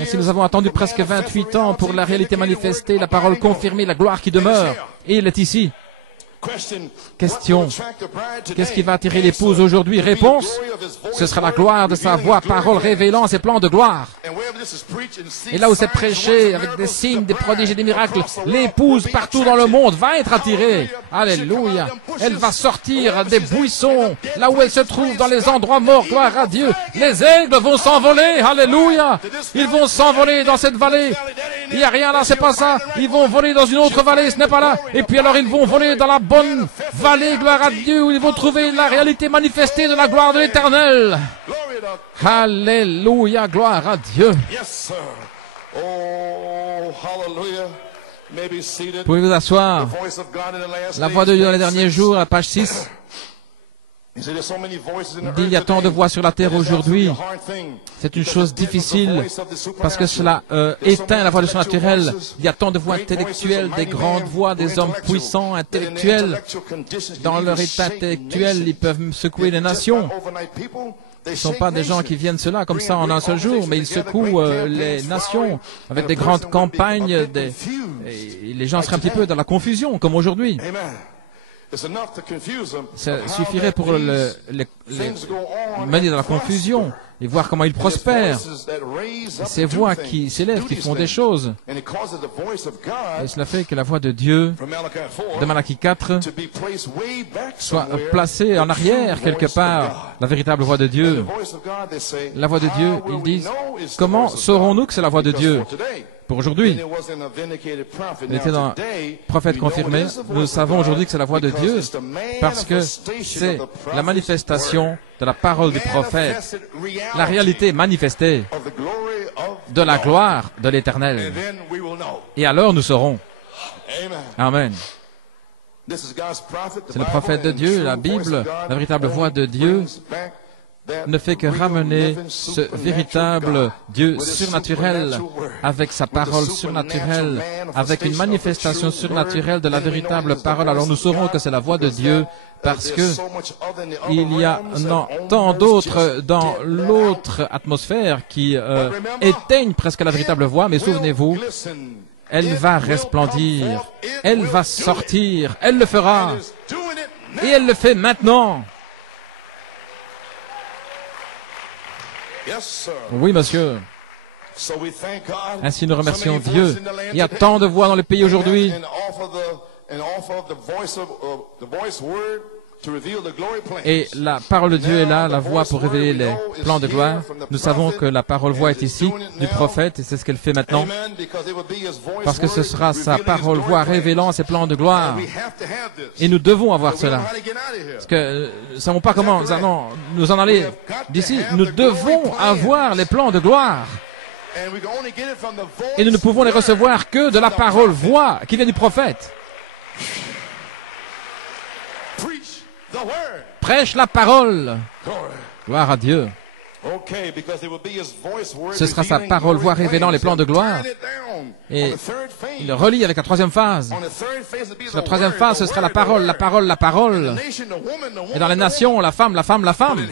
Ainsi, nous avons attendu presque 28 ans pour la réalité manifestée, la parole confirmée, la gloire qui demeure. Et il est ici. Question. Qu'est-ce qui va attirer l'épouse aujourd'hui? Réponse. Ce sera la gloire de sa voix, parole révélant ses plans de gloire. Et là où c'est prêché avec des signes, des prodiges et des miracles, l'épouse partout dans le monde va être attirée. Alléluia. Elle va sortir des buissons, là où elle se trouve, dans les endroits morts, gloire à Dieu. Les aigles vont s'envoler. Alléluia. Ils vont s'envoler dans cette vallée. Il n'y a rien là, c'est pas ça. Ils vont voler dans une autre vallée, ce n'est pas là. Et puis alors ils vont voler dans la bonne vallée, gloire à Dieu, où ils vont trouver la réalité manifestée de la gloire de l'Éternel. Alléluia, gloire à Dieu. Pouvez-vous asseoir? La voix de Dieu dans les derniers jours, à page 6. Il y a tant de voix sur la terre aujourd'hui. C'est une chose difficile parce que cela éteint la voix du surnaturel. Il y a tant de voix intellectuelles, des grandes voix, des hommes puissants, intellectuels. Dans leur état intellectuel, ils peuvent secouer les nations. Ce ne sont pas des gens qui viennent cela comme ça en un seul jour, mais ils secouent les nations avec des grandes campagnes. Et les gens seraient un petit peu dans la confusion, comme aujourd'hui. Ça suffirait pour les mener dans la confusion et voir comment ils prospèrent. Ces voix qui s'élèvent, qui font des choses. Et cela fait que la voix de Dieu, de Malachie 4, soit placée en arrière quelque part. La véritable voix de Dieu. La voix de Dieu, ils disent, comment saurons-nous que c'est la voix de Dieu? Pour aujourd'hui, il était un prophète confirmé. Nous savons aujourd'hui que c'est la voix de Dieu parce que c'est la manifestation de la parole du prophète, la réalité manifestée de la gloire de l'Éternel. Et alors nous saurons. Amen. C'est le prophète de Dieu, la Bible, la véritable voix de Dieu ne fait que ramener ce véritable Dieu surnaturel avec sa parole surnaturelle, avec une manifestation surnaturelle de la véritable parole. Alors nous saurons que c'est la voix de Dieu parce que il y a tant d'autres dans l'autre atmosphère qui éteignent presque la véritable voix, mais souvenez-vous, elle va resplendir, elle va sortir, elle le fera, et elle le fait maintenant. Oui, monsieur. Ainsi, nous remercions Dieu. Il y a tant de voix dans le pays aujourd'hui. Et la parole de Dieu est là, la voix pour révéler les plans de gloire. Nous savons que la parole voix est ici, du prophète, et c'est ce qu'elle fait maintenant. Parce que ce sera sa parole voix révélant ses plans de gloire. Et nous devons avoir cela. Parce que nous ne savons pas comment nous en aller d'ici. Nous devons avoir les plans de gloire. Et nous ne pouvons les recevoir que de la parole voix qui vient du prophète. Prêche la parole. Gloire à Dieu. Ce sera sa parole voix révélant les plans de gloire. Et il le relie avec la troisième phase. Sur la troisième phase, ce sera la parole, la parole, la parole. Et dans les nations, la femme, la femme, la femme.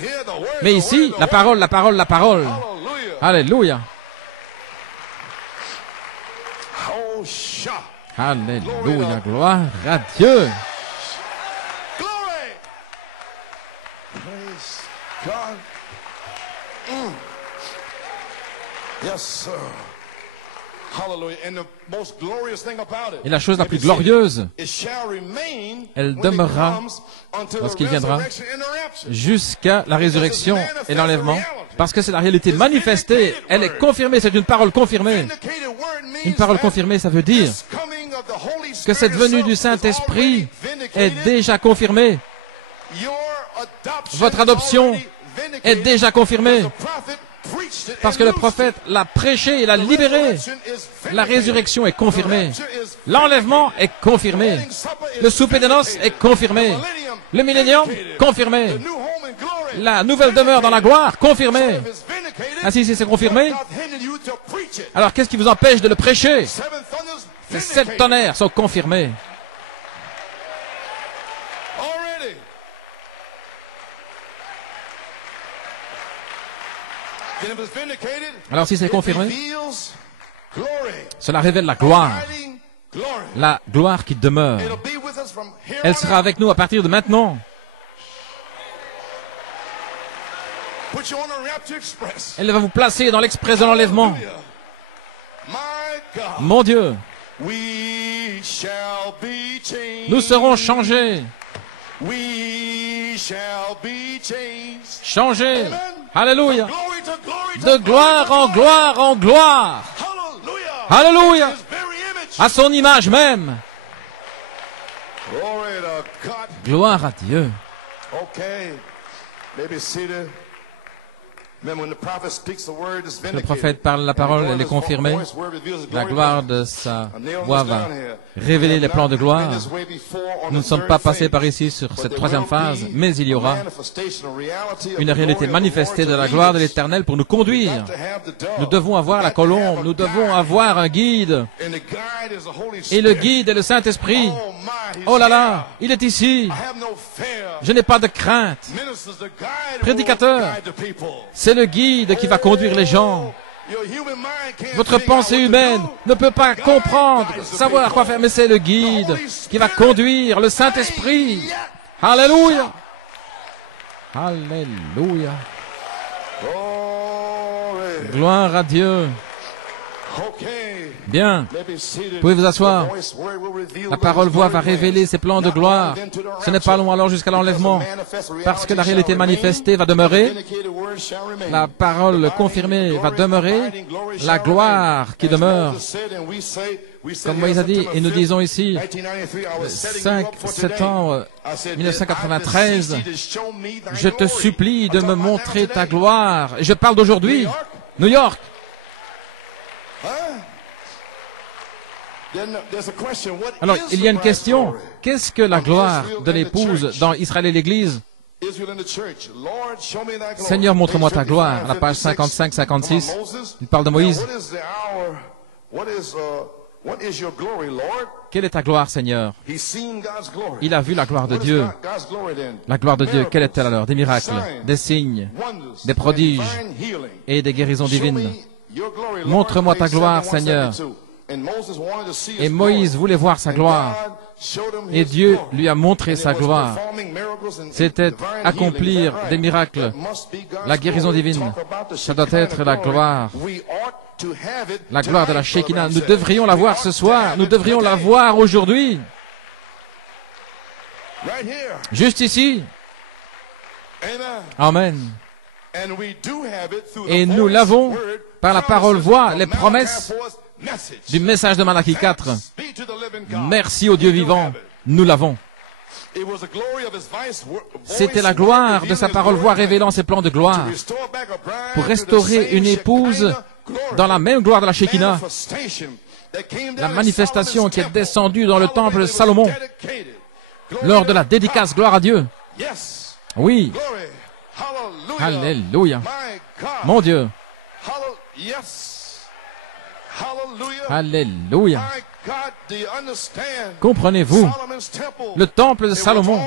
Mais ici, la parole, la parole, la parole. Alléluia. Alléluia. Gloire à Dieu. Et la chose la plus glorieuse, elle demeurera lorsqu'il viendra jusqu'à la résurrection et l'enlèvement, parce que c'est la réalité manifestée, elle est confirmée, c'est une parole confirmée. Une parole confirmée, ça veut dire que cette venue du Saint-Esprit est déjà confirmée. Votre adoption est déjà confirmée. Parce que le prophète l'a prêché et l'a libéré. La résurrection est confirmée. L'enlèvement est confirmé. Le souper de noces est confirmé. Le millénium, confirmé. La nouvelle demeure dans la gloire, confirmée. Ainsi, si c'est confirmé, alors qu'est-ce qui vous empêche de le prêcher? Ces 7 tonnerres sont confirmés. Alors si c'est confirmé, cela révèle la gloire qui demeure. Elle sera avec nous à partir de maintenant. Elle va vous placer dans l'express de l'enlèvement. Mon Dieu, nous serons changés. Changés. Alléluia. De gloire en gloire en gloire. Alléluia. À son image même. Gloire à Dieu. Le prophète parle la parole, elle est confirmée. La gloire de sa voix va révéler les plans de gloire. Nous ne sommes pas passés par ici sur cette troisième phase, mais il y aura une réalité manifestée de la gloire de l'Éternel pour nous conduire. Nous devons avoir la colombe, nous devons avoir un guide. Et le guide est le Saint-Esprit. Oh là là, il est ici. Je n'ai pas de crainte. Prédicateur, c'est le guide qui va conduire les gens. Votre pensée humaine ne peut pas comprendre, savoir quoi faire, mais c'est le guide qui va conduire, le Saint-Esprit. Alléluia. Alléluia. Gloire à Dieu. Bien, vous pouvez vous asseoir. La parole voix va révéler ses plans de gloire. Ce n'est pas long alors jusqu'à l'enlèvement, parce que la réalité manifestée va demeurer. La parole confirmée va demeurer. La gloire qui demeure. Comme Moïse a dit, et nous disons ici, le 5 septembre 1993, je te supplie de me montrer ta gloire. Et je parle d'aujourd'hui, New York. Alors, il y a une question. Qu'est-ce que la gloire de l'épouse dans Israël et l'Église? Seigneur, montre-moi ta gloire. À la page 55-56, il parle de Moïse. Quelle est ta gloire, Seigneur? Il a vu la gloire de Dieu. La gloire de Dieu, quelle est-elle alors? Des miracles, des signes, des prodiges et des guérisons divines. Montre-moi ta gloire, Seigneur. Et Moïse voulait voir sa gloire. Et Dieu lui a montré sa gloire. C'était accomplir des miracles. La guérison divine, ça doit être la gloire. La gloire de la Shekinah. Nous devrions la voir ce soir. Nous devrions la voir aujourd'hui. Juste ici. Amen. Et nous l'avons par la parole voix, les promesses du message de Malachie 4. Merci au Dieu vivant, nous l'avons. C'était la gloire de sa parole voix révélant ses plans de gloire pour restaurer une épouse dans la même gloire de la Shekinah. La manifestation qui est descendue dans le temple de Salomon lors de la dédicace gloire à Dieu. Oui. Alléluia. Mon Dieu. Alléluia. Comprenez-vous, le temple de Salomon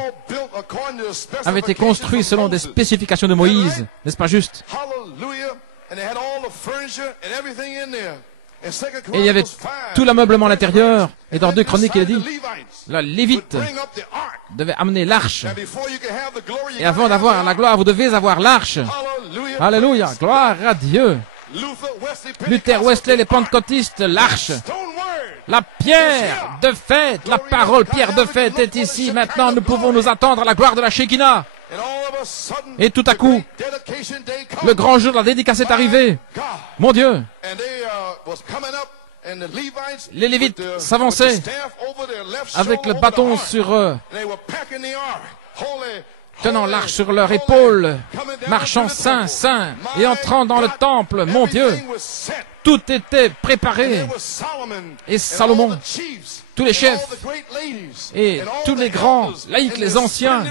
avait été construit selon des spécifications de Moïse, n'est-ce pas juste? Et il y avait tout l'ameublement à l'intérieur. Et dans 2 Chroniques, il a dit, la Lévite devait amener l'arche. Et avant d'avoir la gloire, vous devez avoir l'arche. Alléluia, gloire à Dieu. Luther, Wesley, les pentecôtistes, l'arche. La pierre de fête, la parole pierre de fête est ici. Maintenant, nous pouvons nous attendre à la gloire de la Shekinah. Et tout à coup, le grand jour de la dédicace est arrivé. Mon Dieu. Les Lévites s'avançaient avec le bâton sur eux, tenant l'arche sur leur épaule, marchant saint, saint, et entrant dans le temple. Mon Dieu, tout était préparé. Et Salomon, tous les chefs et tous les grands laïcs, les anciens,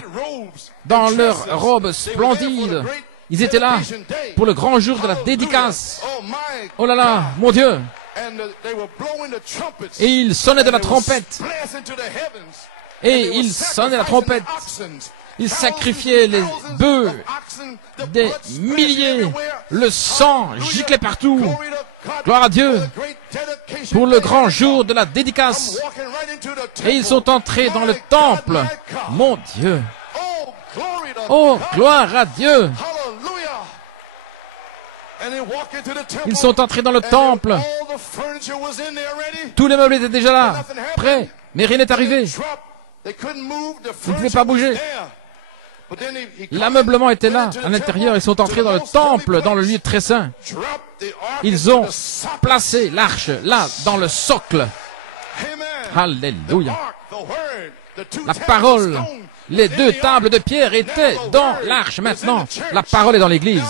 dans leurs robes splendides, ils étaient là pour le grand jour de la dédicace. Oh là là, mon Dieu! Et ils sonnaient de la trompette. Et ils sonnaient la trompette. Ils sacrifiaient les bœufs, des milliers, le sang giclait partout. Gloire à Dieu pour le grand jour de la dédicace. Et ils sont entrés dans le temple. Mon Dieu. Oh, gloire à Dieu. Ils sont entrés dans le temple. Tous les meubles étaient déjà là, prêts, mais rien n'est arrivé. Ils ne pouvaient pas bouger. L'ameublement était là, à l'intérieur. Ils sont entrés dans le temple, dans le lieu très saint. Ils ont placé l'arche là, dans le socle. Alléluia. La parole, les 2 tables de pierre étaient dans l'arche. Maintenant, la parole est dans l'église.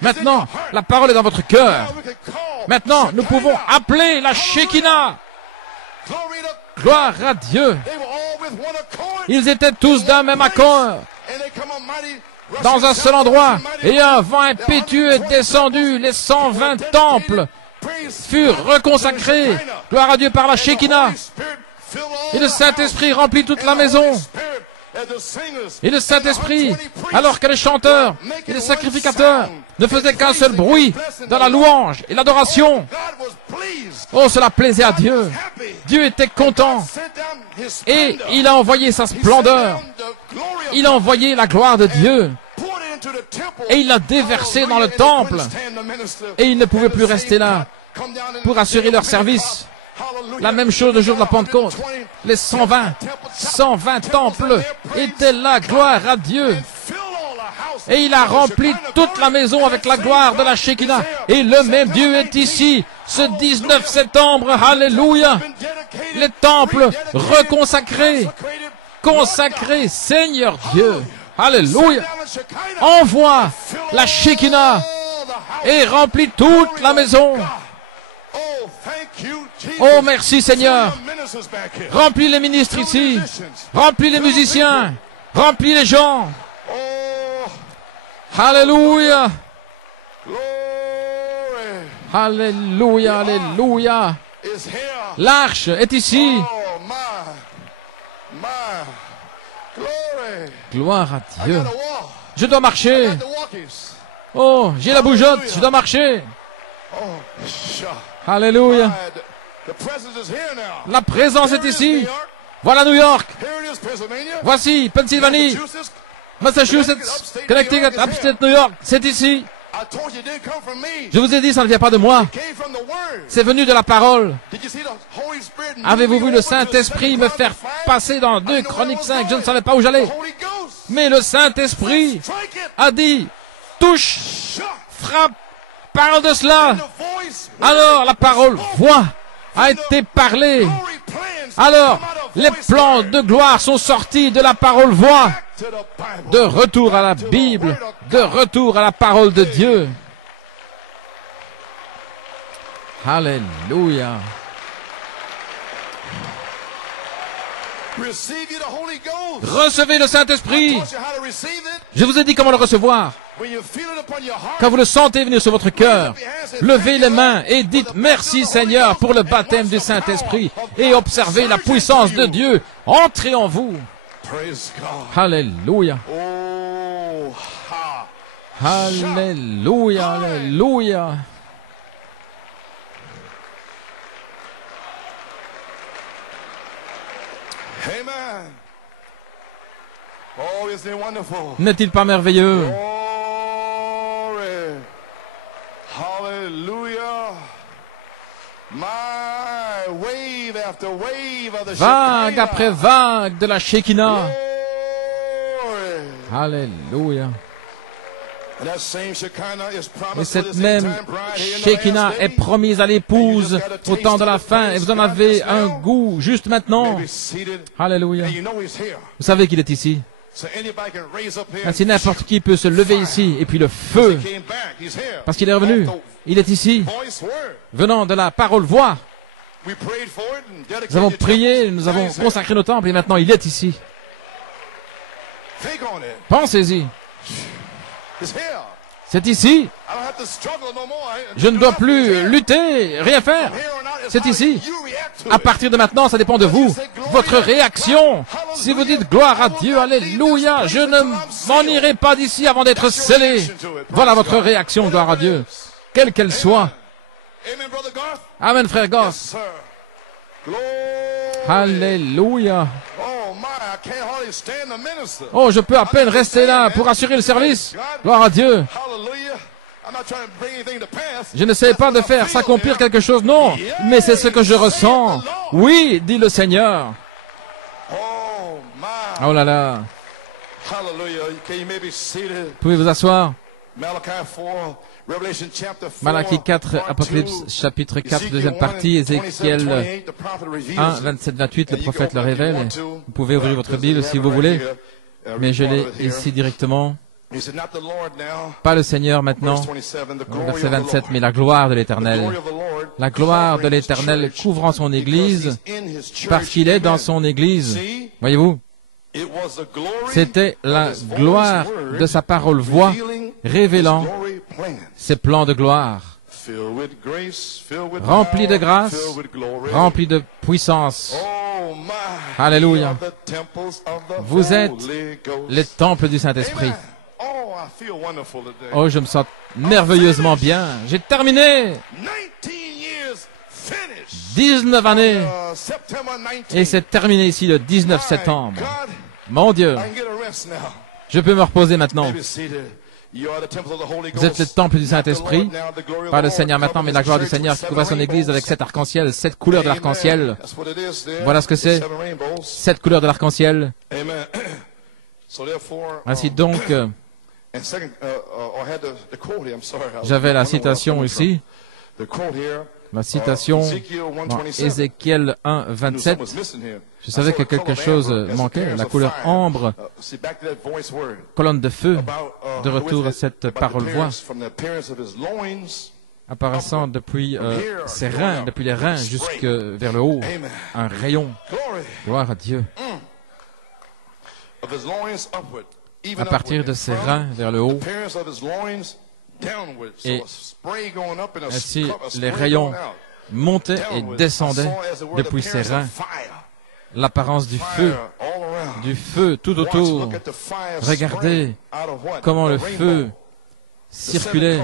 Maintenant, la parole est dans votre cœur. Maintenant, nous pouvons appeler la Shekinah. Gloire à Dieu. Ils étaient tous d'un même accord, dans un seul endroit, et un vent impétueux est descendu. Les 120 temples furent reconsacrés. Gloire à Dieu par la Shekinah. Et le Saint-Esprit remplit toute la maison. Et le Saint-Esprit, alors que les chanteurs et les sacrificateurs ne faisaient qu'un seul bruit dans la louange et l'adoration. Oh, cela plaisait à Dieu. Dieu était content. Et il a envoyé sa splendeur. Il a envoyé la gloire de Dieu. Et il l'a déversé dans le temple. Et ils ne pouvaient plus rester là pour assurer leur service. La même chose le jour de la Pentecôte. Les 120 temples étaient là, gloire à Dieu. Et il a rempli toute la maison avec la gloire de la Shekinah. Et le même Dieu est ici, ce 19 septembre, alléluia. Les temples reconsacrés, consacrés, Seigneur Dieu, alléluia. Envoie la Shekinah et remplit toute la maison. Oh, merci Seigneur. Remplis les ministres ici. Remplis les musiciens. Remplis les gens. Alléluia. Alléluia, alléluia. L'arche est ici. Gloire à Dieu. Je dois marcher. Oh, j'ai la bougeotte, je dois marcher. Alléluia. La présence est ici. Voilà New York. Voici Pennsylvanie, Massachusetts, Connecticut, Upstate New York. C'est ici. Je vous ai dit, ça ne vient pas de moi. C'est venu de la parole. Avez-vous vu le Saint-Esprit me faire passer dans 2 Chroniques 5? Je ne savais pas où j'allais. Mais le Saint-Esprit a dit, touche, frappe, parle de cela. Alors la parole voix a été parlée. Alors les plans de gloire sont sortis de la parole voix. De retour à la Bible, de retour à la parole de Dieu. Alléluia. Recevez le Saint-Esprit. Je vous ai dit comment le recevoir. Quand vous le sentez venir sur votre cœur, levez les mains et dites merci Seigneur pour le baptême du Saint-Esprit et observez la puissance de Dieu entrer en vous. Alléluia. Alléluia, alléluia. Amen. Oh, isn't it wonderful? N'est-il pas merveilleux? Glory. Hallelujah. My wave after wave of the Vague Shekinah. après vague de la Shekinah. Glory. Alléluia. And that same Shekinah is Et promised for cette this même end-time bride here in the Shekinah last est day. promise à l'épouse au temps de la fin. Et vous en avez un goût juste maintenant. Maybe seated. Alléluia. And you know he's here. Vous savez qu'il est ici. So anybody can raise up here. Ainsi n'importe qui peut se lever ici. Et puis le feu, He came back. He's here. parce qu'il est revenu. Off the Il est ici, voice word. venant de la parole voix. We prayed for it and dedicated Nous avons your prié, temples. nous Now avons he's here. consacré nos temples et maintenant il est ici. Think on it. Pensez-y. He's here. C'est ici. I don't have to struggle no more. Je ne dois plus lutter, rien faire. Here on out, C'est ici. À partir de maintenant, ça dépend de vous. Votre réaction. Si vous dites gloire à Dieu, alléluia, je ne m'en irai pas d'ici avant d'être scellé. Voilà votre réaction, gloire à Dieu. Quelle qu'elle soit. Amen, frère Goff. Alléluia. Oh, je peux à peine rester là pour assurer le service. Gloire à Dieu. Je n'essaie pas de faire s'accomplir quelque chose, non, mais c'est ce que je ressens. Oui, dit le Seigneur. Oh là là. Pouvez vous asseoir. Malachie 4, Apocalypse chapitre 4, deuxième partie, Ézéchiel 1, 27, 28, le prophète le révèle. Vous pouvez ouvrir votre Bible si vous voulez, mais je l'ai ici directement. Pas le Seigneur maintenant, verset 27, mais la gloire de l'Éternel. La gloire de l'Éternel couvrant son Église, parce qu'il est dans son Église. Voyez-vous, c'était la gloire de sa parole voix, révélant ses plans de gloire. Rempli de grâce, rempli de puissance. Alléluia. Vous êtes les temples du Saint-Esprit. Oh, je me sens merveilleusement bien. J'ai terminé. 19 années. Et c'est terminé ici le 19 septembre. Mon Dieu. Je peux me reposer maintenant. Vous êtes le temple du Saint-Esprit. Pas le Seigneur maintenant, mais la gloire du Seigneur qui couvre son Église avec 7 arcs-en-ciel, 7 couleurs de l'arc-en-ciel. Voilà ce que c'est. 7 couleurs de l'arc-en-ciel. Ainsi donc, j'avais la citation ici. La citation dans Ézéchiel 1, 27. Je savais que quelque chose manquait. La couleur ambre, colonne de feu, de retour à cette parole-voix, apparaissant depuis ses reins, depuis les reins jusque vers le haut. Un rayon. Gloire à Dieu. À partir de ses reins vers le haut, et ainsi les rayons montaient et descendaient depuis ses reins. L'apparence du feu tout autour. Regardez comment le feu circulait,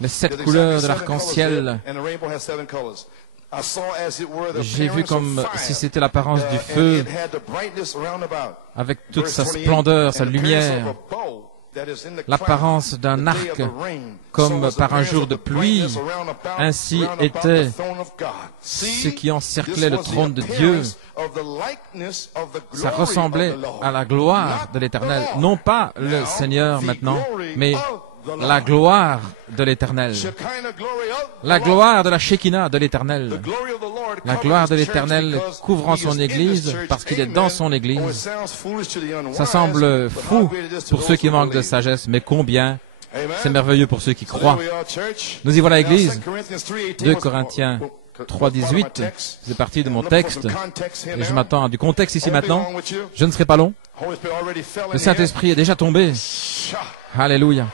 les 7 couleurs de l'arc-en-ciel. J'ai vu comme si c'était l'apparence du feu, avec toute sa splendeur, sa lumière, l'apparence d'un arc, comme par un jour de pluie. Ainsi était ce qui encerclait le trône de Dieu. Ça ressemblait à la gloire de l'Éternel. Non pas le Seigneur maintenant, mais la gloire de l'Éternel. La gloire de la Shekinah de l'Éternel. La gloire de l'Éternel couvrant son Église parce qu'il est dans son Église. Ça semble fou pour ceux qui manquent de sagesse, mais combien c'est merveilleux pour ceux qui croient. Nous y voilà, Église. 2 Corinthiens 3, 18. C'est parti de mon texte. Et je m'attends à du contexte ici maintenant. Je ne serai pas long. Le Saint-Esprit est déjà tombé. Alléluia.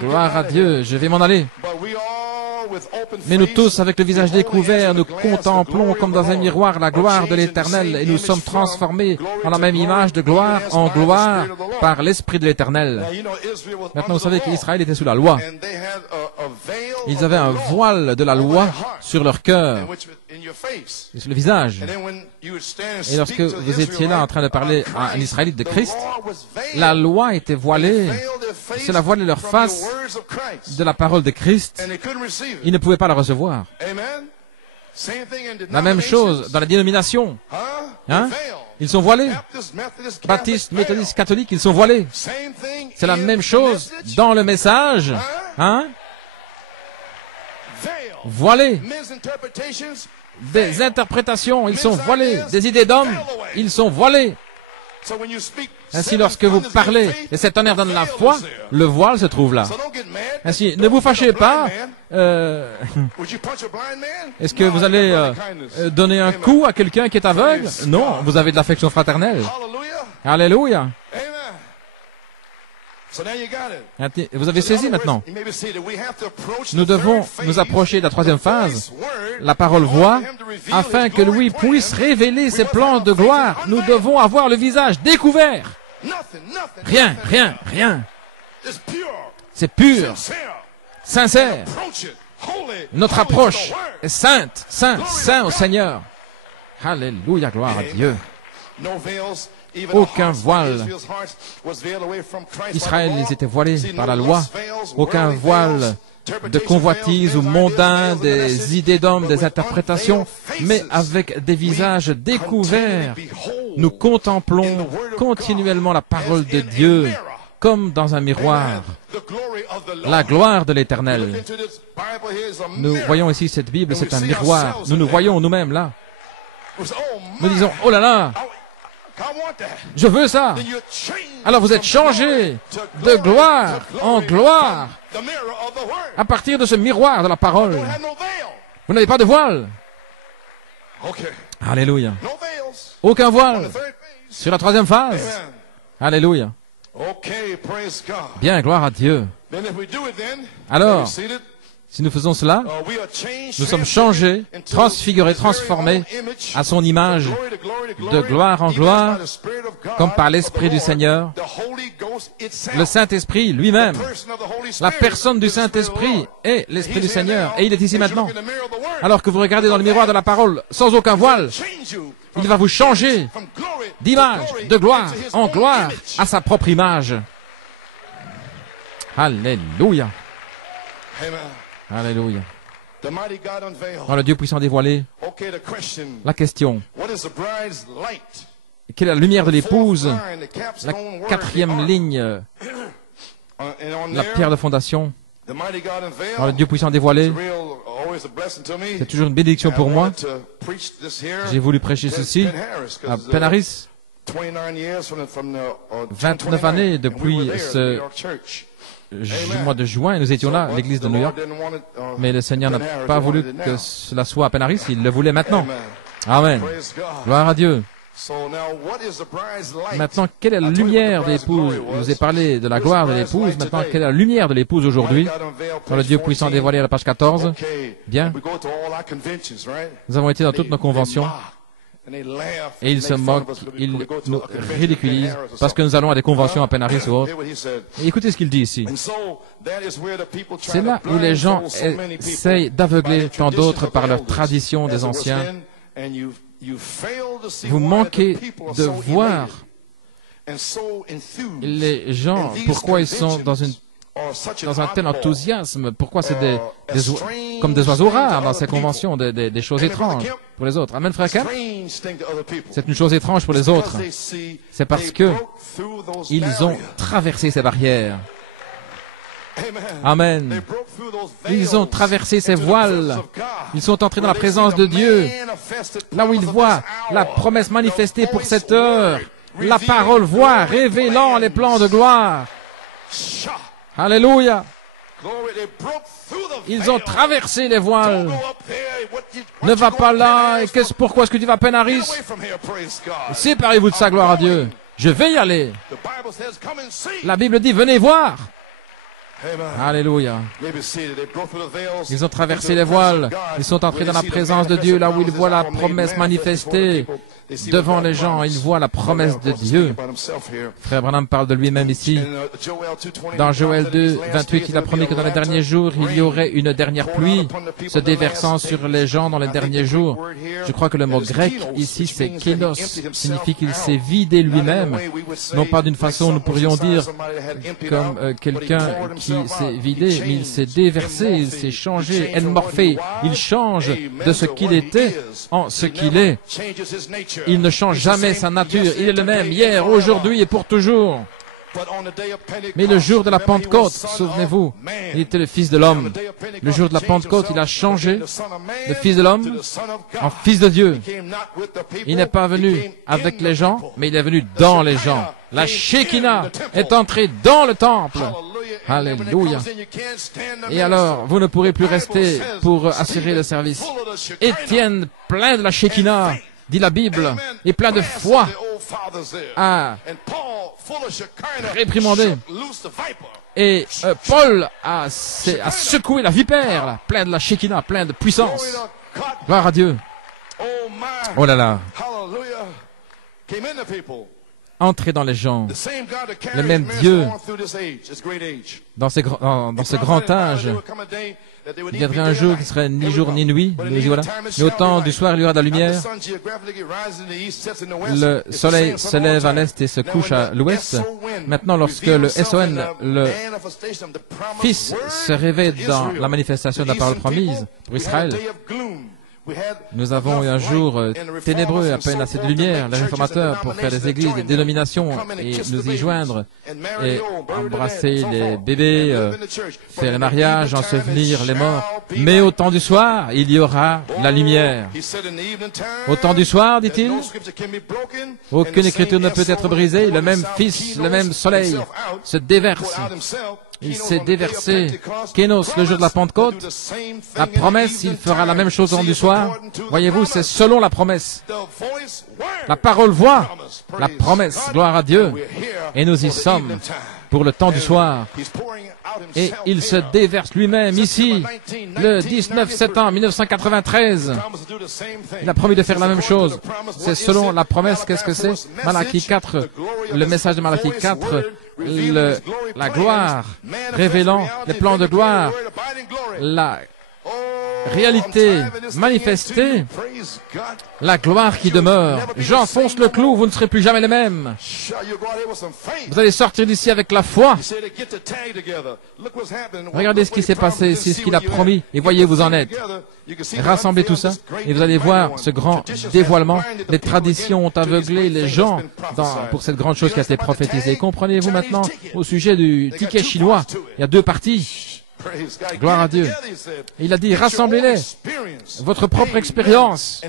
Gloire à Dieu, je vais m'en aller. Mais nous tous, avec le visage découvert, nous contemplons comme dans un miroir la gloire de l'Éternel et nous sommes transformés en la même image de gloire en gloire par l'Esprit de l'Éternel. Maintenant, vous savez qu'Israël était sous la loi. Ils avaient un voile de la loi sur leur cœur et sur le visage. Et lorsque vous étiez là en train de parler à un Israélite de Christ, la loi était voilée. Cela voilait leur face de la parole de Christ. Ils ne pouvaient pas la recevoir. La même chose dans la dénomination. Hein? Ils sont voilés. Baptistes, méthodistes, catholiques, ils sont voilés. C'est la même chose dans le message. Hein? Voilés. Des interprétations, ils sont voilés. Des idées d'hommes, ils sont voilés. Ainsi, lorsque vous parlez et cet honneur donne la foi, le voile se trouve là. Ainsi, ne vous fâchez pas. Est-ce que vous allez donner un coup à quelqu'un qui est aveugle? Non, vous avez de l'affection fraternelle. Alléluia. Vous avez saisi maintenant. Nous devons nous approcher de la troisième phase, la parole voix, afin que lui puisse révéler ses plans de gloire. Nous devons avoir le visage découvert. Rien, rien, rien. C'est pur, sincère. Notre approche est sainte, saint au Seigneur. Alléluia, gloire à Dieu. Aucun voile. Israël, ils étaient voilés par la loi. Aucun voile de convoitise ou mondain, des idées d'hommes, des interprétations, mais avec des visages découverts. Nous contemplons continuellement la parole de Dieu, comme dans un miroir. La gloire de l'Éternel. Nous voyons ici cette Bible, c'est un miroir. Nous nous voyons nous-mêmes là. Nous disons, oh là là, je veux ça. Alors vous êtes changés de gloire en gloire à partir de ce miroir de la parole. Vous n'avez pas de voile. Alléluia. Aucun voile sur la troisième phase. Alléluia. Bien, gloire à Dieu. Alors, si nous faisons cela, nous sommes changés, transfigurés, transformés à son image, de gloire en gloire, comme par l'Esprit du Seigneur. Le Saint-Esprit lui-même, la personne du Saint-Esprit est l'Esprit du Seigneur, et il est ici maintenant. Alors que vous regardez dans le miroir de la parole, sans aucun voile, il va vous changer d'image, de gloire en gloire, à sa propre image. Alléluia. Alléluia. Dans le Dieu puissant dévoilé, la question, quelle est la lumière de l'épouse? La quatrième ligne, la pierre de fondation. Dans le Dieu puissant dévoilé, c'est toujours une bénédiction pour moi. J'ai voulu prêcher ceci à Penn-Harris. 29 années depuis ce mois de juin, nous étions là, l'église de New York, mais le Seigneur n'a pas voulu que cela soit à Penn-Harris, il le voulait maintenant. Amen. Gloire à Dieu. Maintenant, quelle est la lumière de l'épouse? Je vous ai parlé de la gloire de l'épouse. Maintenant, quelle est la lumière de l'épouse aujourd'hui? Dans le Dieu puissant dévoilé à la page 14. Bien. Nous avons été dans toutes nos conventions. Et ils se moquent, ils nous ridiculisent parce que nous allons à des conventions à Penn-Harris ou autre. Et écoutez ce qu'il dit ici. C'est là où les gens essayent d'aveugler tant d'autres par leur tradition des anciens. Vous manquez de voir les gens, pourquoi ils sont dans un tel enthousiasme, pourquoi c'est comme des oiseaux rares dans ces conventions, des choses étranges pour les autres. Amen, frère Kemp? C'est une chose étrange pour les autres. C'est parce que ils ont traversé ces barrières. Amen. Ils ont traversé ces voiles. Ils sont entrés dans la présence de Dieu. Là où ils voient la promesse manifestée pour cette heure. La parole voit, révélant les plans de gloire. Alléluia. Ils ont traversé les voiles. Ne va pas là. Et pourquoi est-ce que tu vas à Penn-Harris? Séparez-vous de sa gloire à Dieu. Je vais y aller. La Bible dit, venez voir. Alléluia. Ils ont traversé les voiles. Ils sont entrés dans la présence de Dieu, là où ils voient la promesse manifestée. Devant les gens, ils voient la promesse de Dieu. Frère Branham parle de lui-même ici. Dans Joël 2, 28, il a promis que dans les derniers jours, il y aurait une dernière pluie se déversant sur les gens dans les derniers jours. Je crois que le mot grec ici, c'est kénos, signifie qu'il s'est vidé lui-même. Non pas d'une façon, nous pourrions dire, comme quelqu'un qui s'est vidé, mais il s'est déversé, il s'est changé, enmorphé. Il change de ce qu'il était en ce qu'il est. Il ne change jamais sa nature. Il est le même hier, aujourd'hui et pour toujours. Mais le jour de la Pentecôte, souvenez-vous, il était le Fils de l'homme. Le jour de la Pentecôte, il a changé de Fils de l'homme en Fils de Dieu. Il n'est pas venu avec les gens, mais il est venu dans les gens. La Shekinah est entrée dans le temple. Alléluia. Et alors, vous ne pourrez plus rester pour assurer le service. Étienne, plein de la Shekinah, dit la Bible, et plein de foi. a réprimandé. Et Paul a secoué la vipère, là, plein de la Shekinah, plein de puissance. Gloire à Dieu. Oh là là. Entrer dans les gens. Le même Dieu, dans ce grand âge, il viendrait un jour qui serait ni jour ni nuit. Voilà. Mais au temps du soir, il y aura de la lumière. Le soleil se lève à l'est et se couche à l'ouest. Maintenant, lorsque le SON, le Fils, se révèle dans la manifestation de la parole promise pour Israël, nous avons eu un jour ténébreux, à peine assez de lumière, les réformateurs, pour faire des églises, des dénominations, et nous y joindre, et embrasser les bébés, faire les mariages, ensevelir les morts. Mais au temps du soir, il y aura la lumière. Au temps du soir, dit-il, aucune écriture ne peut être brisée, le même Fils, le même soleil se déverse. Il s'est déversé, Kénos, le jour de la Pentecôte. La promesse, il fera la même chose au temps du soir. Voyez-vous, c'est selon la promesse. La parole voix, la promesse, gloire à Dieu. Et nous y sommes pour le temps du soir. Et il se déverse lui-même ici, le 19 septembre 1993. Il a promis de faire la même chose. C'est selon la promesse. Qu'est-ce que c'est? Malachie 4, le message de Malachie 4, la gloire, révélant les plans de gloire, la réalité manifestée, la gloire qui demeure. J'enfonce le clou, vous ne serez plus jamais les mêmes. Vous allez sortir d'ici avec la foi. Regardez ce qui s'est passé, c'est ce qu'il a promis, et voyez où vous en êtes. Rassemblez tout ça, et vous allez voir ce grand dévoilement. Les traditions ont aveuglé les gens pour cette grande chose qui a été prophétisée. Comprenez-vous maintenant au sujet du ticket chinois? Il y a deux parties. Gloire à Dieu. Il a dit, rassemblez-les, votre propre expérience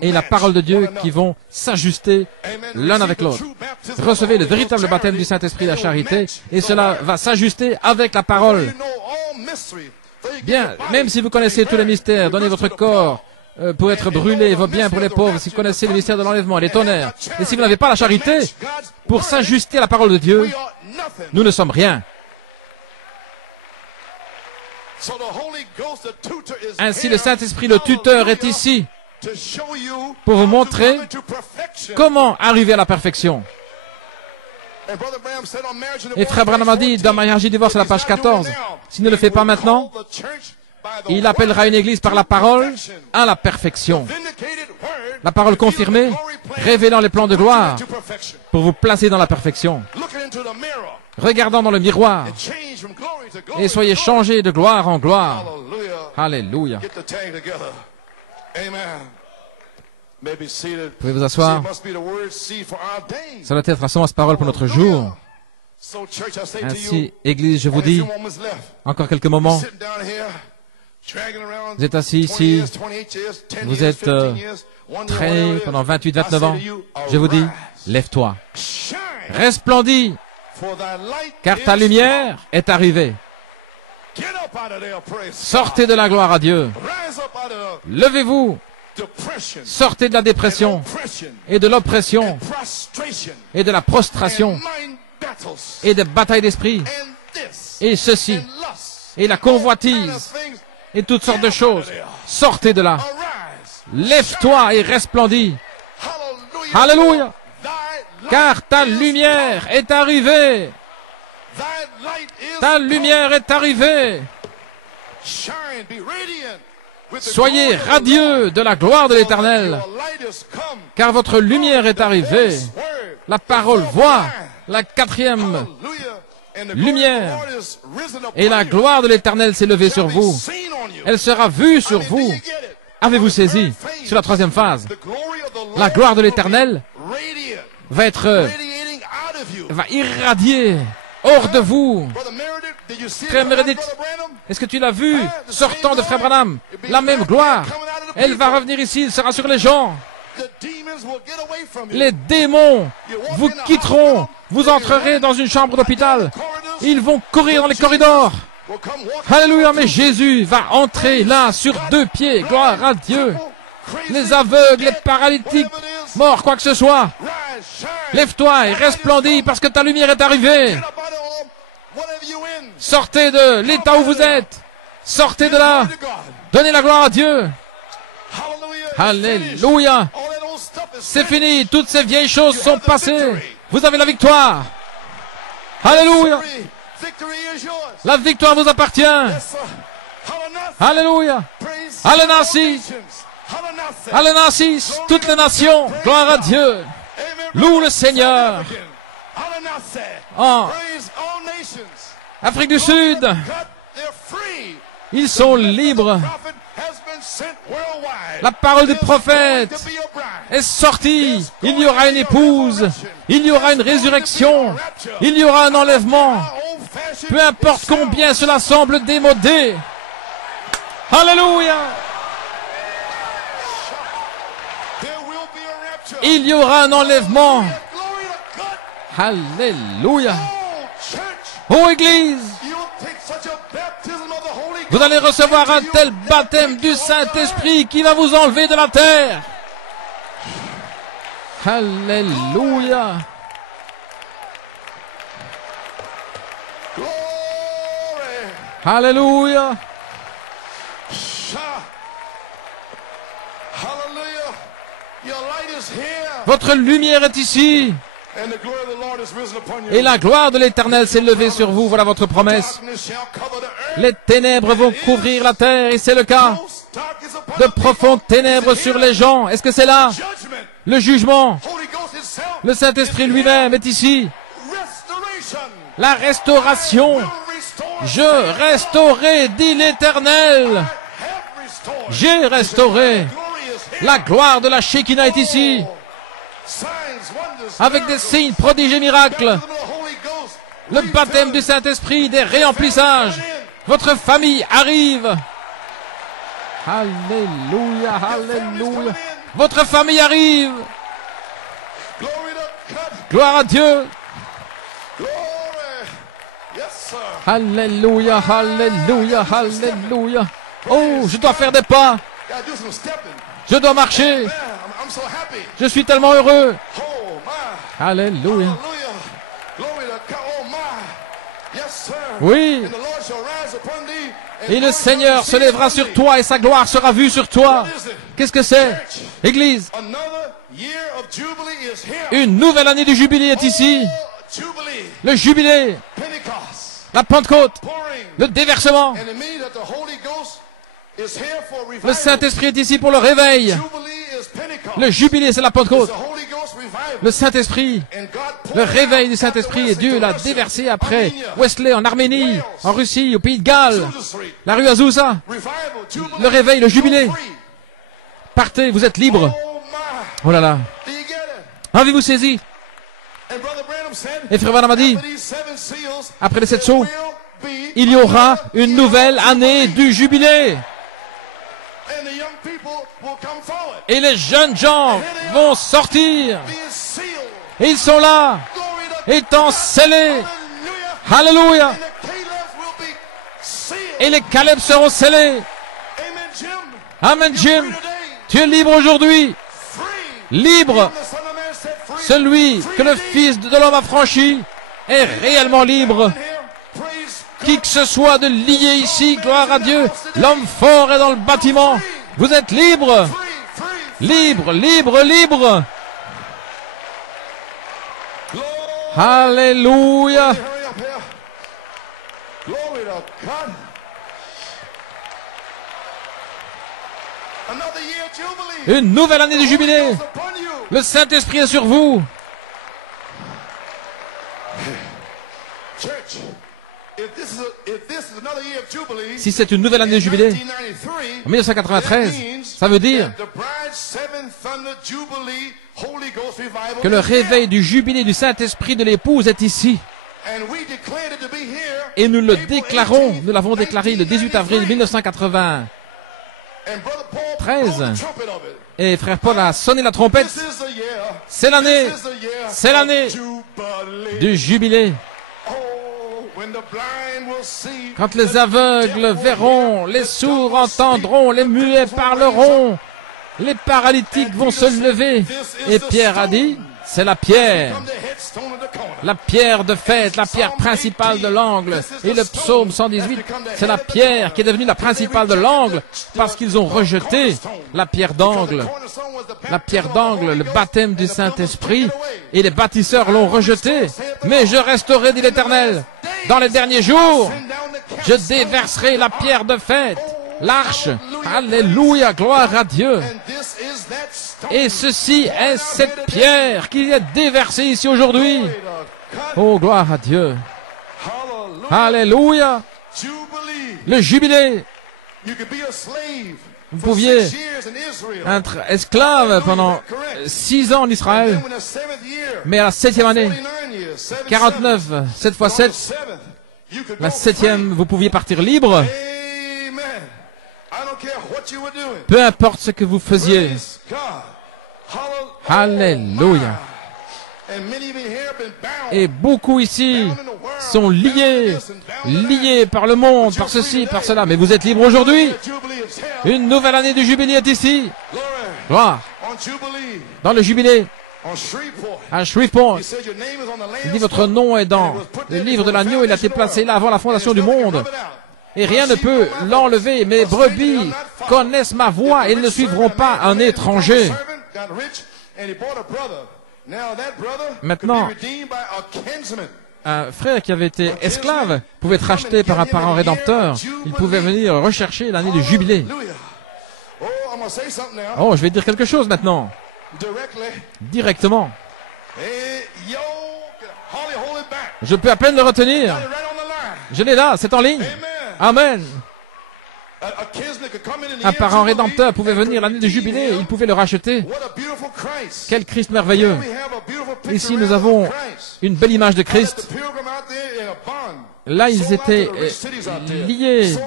et la parole de Dieu qui vont s'ajuster l'un avec l'autre. Recevez le véritable baptême du Saint-Esprit, la charité, et cela va s'ajuster avec la parole. Bien, même si vous connaissez tous les mystères, donnez votre corps pour être brûlé, vos biens pour les pauvres, si vous connaissez le mystère de l'enlèvement, les tonnerres, et si vous n'avez pas la charité pour s'ajuster à la parole de Dieu, nous ne sommes rien. Ainsi, le Saint-Esprit, le tuteur, est ici pour vous montrer comment arriver à la perfection. Et Frère Branham a dit dans Mariage et Divorce à la page 14, s'il ne le fait pas maintenant, il appellera une église par la parole à la perfection. La parole confirmée, révélant les plans de gloire pour vous placer dans la perfection. Regardant dans le miroir et soyez changés de gloire en gloire. Alléluia. Vous pouvez vous asseoir. Ça doit être la semence parole pour notre jour. Ainsi, Église, je vous dis, encore quelques moments. Vous êtes assis ici, vous êtes traînés pendant 28, 29 ans. Je vous dis, lève-toi. Resplendis. Car ta lumière est arrivée. Sortez de la gloire à Dieu. Levez-vous. Sortez de la dépression et de l'oppression et de la prostration et des batailles d'esprit et ceci et la convoitise et toutes sortes de choses. Sortez de là. Lève-toi et resplendis. Alléluia. Car ta lumière est arrivée. Ta lumière est arrivée. Soyez radieux de la gloire de l'Éternel, car votre lumière est arrivée. La parole voit, la quatrième lumière, et la gloire de l'Éternel s'est levée sur vous. Elle sera vue sur vous. Avez-vous saisi? Sur la troisième phase, la gloire de l'Éternel va irradier hors de vous. Frère Meredith, est-ce que tu l'as vu sortant de Frère Branham? La même gloire, elle va revenir ici, elle sera sur les gens. Les démons vous quitteront, vous entrerez dans une chambre d'hôpital, ils vont courir dans les corridors. Alléluia, mais Jésus va entrer là sur deux pieds, gloire à Dieu. Les aveugles, les paralytiques, mort, quoi que ce soit. Lève-toi et resplendis parce que ta lumière est arrivée. Sortez de l'état où vous êtes. Sortez de là. Donnez la gloire à Dieu. Alléluia. C'est fini. Toutes ces vieilles choses sont passées. Vous avez la victoire. Alléluia. La victoire vous appartient. Alléluia. Alléluia. Alléluia. Toutes les nations. Gloire à Dieu. Loue le Seigneur. En Afrique du Sud, ils sont libres. La parole du prophète est sortie. Il y aura une épouse. Il y aura une résurrection. Il y aura un enlèvement. Peu importe combien cela semble démodé. Alléluia. Il y aura un enlèvement. Alléluia. Oh Église, vous allez recevoir un tel baptême du Saint-Esprit qui va vous enlever de la terre. Alléluia. Alléluia. Votre lumière est ici. Et la gloire de l'Éternel s'est levée sur vous. Voilà votre promesse. Les ténèbres vont couvrir la terre, et c'est le cas. De profondes ténèbres sur les gens. Est-ce que c'est là? Le jugement. Le Saint-Esprit lui-même est ici. La restauration. Je restaurerai, dit l'Éternel. J'ai restauré. La gloire de la Shekinah est ici. Avec des signes, prodiges et miracles. Le baptême du Saint-Esprit, des réemplissages. Votre famille arrive. Alléluia, alléluia. Votre famille arrive. Gloire à Dieu. Alléluia, alléluia, alléluia. Oh, je dois faire des pas. Je dois marcher. Je suis tellement heureux. Alléluia. Oui. Et le Seigneur se lèvera sur toi et sa gloire sera vue sur toi. Qu'est-ce que c'est? Église. Une nouvelle année du jubilé est ici. Le jubilé. La Pentecôte. Le déversement. Le Saint-Esprit est ici pour le réveil. Le jubilé, c'est la Pentecôte. Le Saint-Esprit, le réveil du Saint-Esprit, et Dieu l'a déversé après Wesley en Arménie, en Russie, au pays de Galles, la rue Azusa. Le réveil, le jubilé. Partez, vous êtes libres. Oh là là. Avez-vous saisi? Et Frère Branham a dit, après les 7 sceaux, il y aura une nouvelle année du jubilé. Et les jeunes gens vont sortir. Et ils sont là, étant scellés. Alléluia. Et les Caleb seront scellés. Amen, Jim. Tu es libre aujourd'hui. Libre. Celui que le Fils de l'homme a franchi est réellement libre. Qui que ce soit de lié ici, gloire à Dieu. L'homme fort est dans le bâtiment. Vous êtes libre. Libre, libre, libre. Alléluia. Une nouvelle année de jubilé. Le Saint-Esprit est sur vous. Si c'est une nouvelle année de jubilé, en 1993, ça veut dire que le réveil du jubilé du Saint-Esprit de l'épouse est ici. Et nous le déclarons, nous l'avons déclaré le 18 avril 1993. Et frère Paul a sonné la trompette. C'est l'année du jubilé. Quand les aveugles verront, les sourds entendront, les muets parleront, Les paralytiques vont se lever. Et Pierre a dit, c'est la pierre de fête, la pierre principale de l'angle. Et le psaume 118, c'est la pierre qui est devenue la principale de l'angle parce qu'ils ont rejeté la pierre d'angle. La pierre d'angle, le baptême du Saint-Esprit, et les bâtisseurs l'ont rejeté. Mais je resterai, dit l'Éternel, dans les derniers jours, je déverserai la pierre de fête, l'arche. Alléluia, gloire à Dieu. Et ceci est cette pierre qui est déversée ici aujourd'hui. Oh, gloire à Dieu. Alléluia. Le jubilé. Vous pouviez être esclave pendant 6 ans en Israël, mais à la 7e année, 49, 7 fois 7, la 7e, vous pouviez partir libre. Peu importe ce que vous faisiez. Alléluia. Et beaucoup ici sont liés par le monde, par ceci, par cela. Mais vous êtes libres aujourd'hui. Une nouvelle année du jubilé est ici. Gloire. Dans le jubilé, à Shreveport, il dit votre nom est dans le livre de l'agneau. Il a été placé là avant la fondation du monde. Et rien ne peut l'enlever. Mes brebis connaissent ma voix et ils ne suivront pas un étranger. Maintenant, un frère qui avait été esclave pouvait être racheté par un parent rédempteur. Il pouvait venir rechercher l'année du jubilé. Oh, je vais dire quelque chose maintenant. Directement. Je peux à peine le retenir. Je l'ai là, c'est en ligne. Amen. Un parent rédempteur pouvait venir l'année du jubilé, il pouvait le racheter. Quel Christ merveilleux. Ici, nous avons une belle image de Christ. Là, ils étaient liés,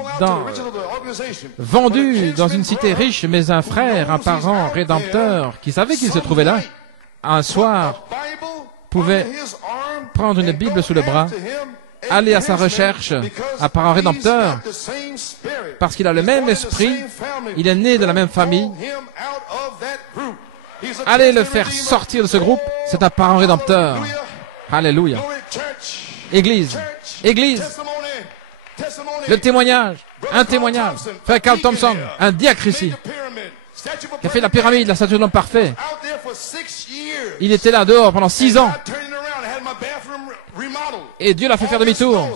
vendus dans une cité riche, mais un frère, un parent rédempteur, qui savait qu'il se trouvait là, un soir, pouvait prendre une Bible sous le bras, aller à sa recherche, un parent rédempteur, parce qu'il a le même esprit, il est né de la même famille. Allez le faire sortir de ce groupe, c'est un parent rédempteur. Alléluia. Église, Église, le témoignage, un témoignage. Frère Carl Thompson, un diacre ici, qui a fait la pyramide, la statue de l'homme parfait. Il était là dehors pendant 6 ans. Et Dieu l'a fait faire demi-tour.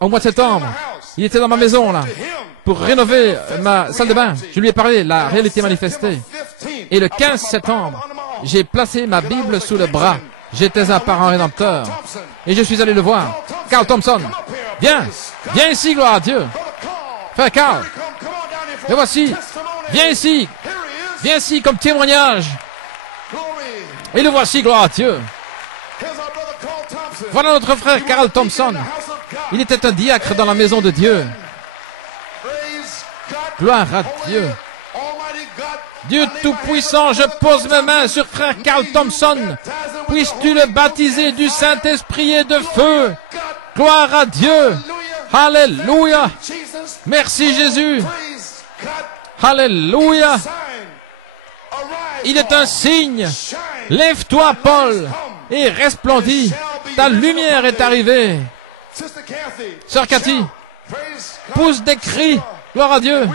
Au mois de septembre, il était dans ma maison, là, pour rénover ma salle de bain. Je lui ai parlé, la réalité manifestée. Et le 15 septembre, j'ai placé ma Bible sous le bras. J'étais un parent rédempteur. Et je suis allé le voir. Carl Thompson, viens, viens ici, gloire à Dieu. Frère Carl, le voici. Viens ici comme témoignage. Et le voici, gloire à Dieu. Voilà notre frère Carl Thompson. Il était un diacre dans la maison de Dieu. Gloire à Dieu. Dieu Tout-Puissant, je pose mes mains sur frère Carl Thompson. Puisses-tu le baptiser du Saint-Esprit et de feu. Gloire à Dieu. Alléluia. Merci Jésus. Alléluia. Il est un signe. Lève-toi, Paul, et resplendis. Ta lumière est arrivée. Sœur Cathy, pousse des cris. Gloire à Dieu.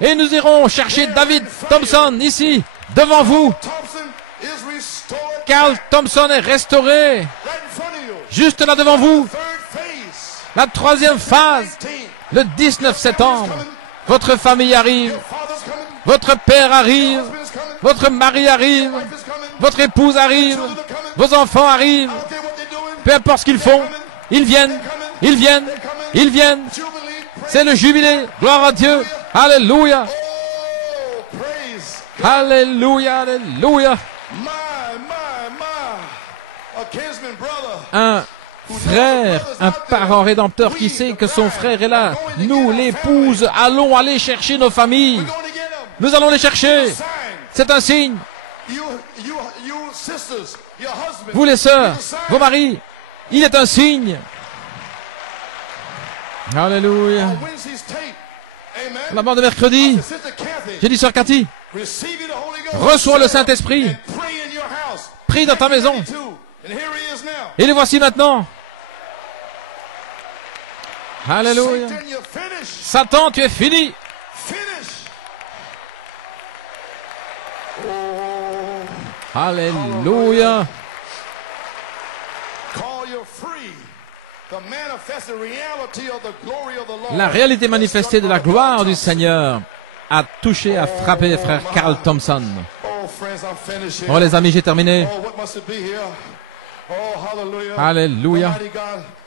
Et nous irons chercher David Thompson ici, devant vous. Carl Thompson est restauré. Juste là devant vous. La 3e phase, le 19 septembre. Votre famille arrive. Votre père arrive. Votre mari arrive. Votre épouse arrive. Vos enfants arrivent. Peu importe ce qu'ils font. Ils viennent. Ils viennent. Ils viennent. C'est le jubilé. Gloire à Dieu. Alléluia. Alléluia. Alléluia. Un frère, un parent rédempteur qui sait que son frère est là. Nous, l'épouse, allons aller chercher nos familles. Nous allons les chercher. C'est un signe. Vous les sœurs, vos maris, il est un signe. Alléluia. La bande de mercredi. J'ai dit, sœur Cathy, reçois le Saint-Esprit. Prie dans ta maison. Et le voici maintenant. Alléluia. Satan, tu es fini. Alléluia. La réalité manifestée de la gloire du Seigneur a touché, a frappé frère Carl Thompson. Oh les amis, j'ai terminé. Alléluia.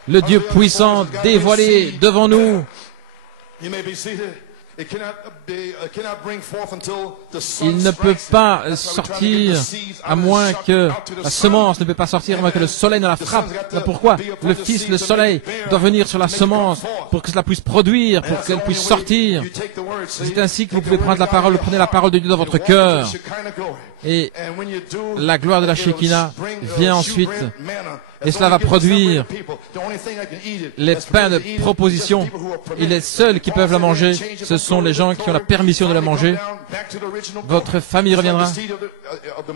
Le Dieu puissant dévoilé devant nous. Il ne peut pas sortir à moins que la semence ne peut pas sortir à moins que le soleil ne la frappe. C'est pourquoi le Fils, le soleil, doit venir sur la semence pour que cela puisse produire, pour qu'elle puisse sortir. C'est ainsi que vous pouvez prendre la parole, vous prenez la parole de Dieu dans votre cœur. Et la gloire de la Shekinah vient ensuite. Et cela va produire les pains de proposition. Et les seuls qui peuvent la manger, ce sont les gens qui ont la permission de la manger. Votre famille reviendra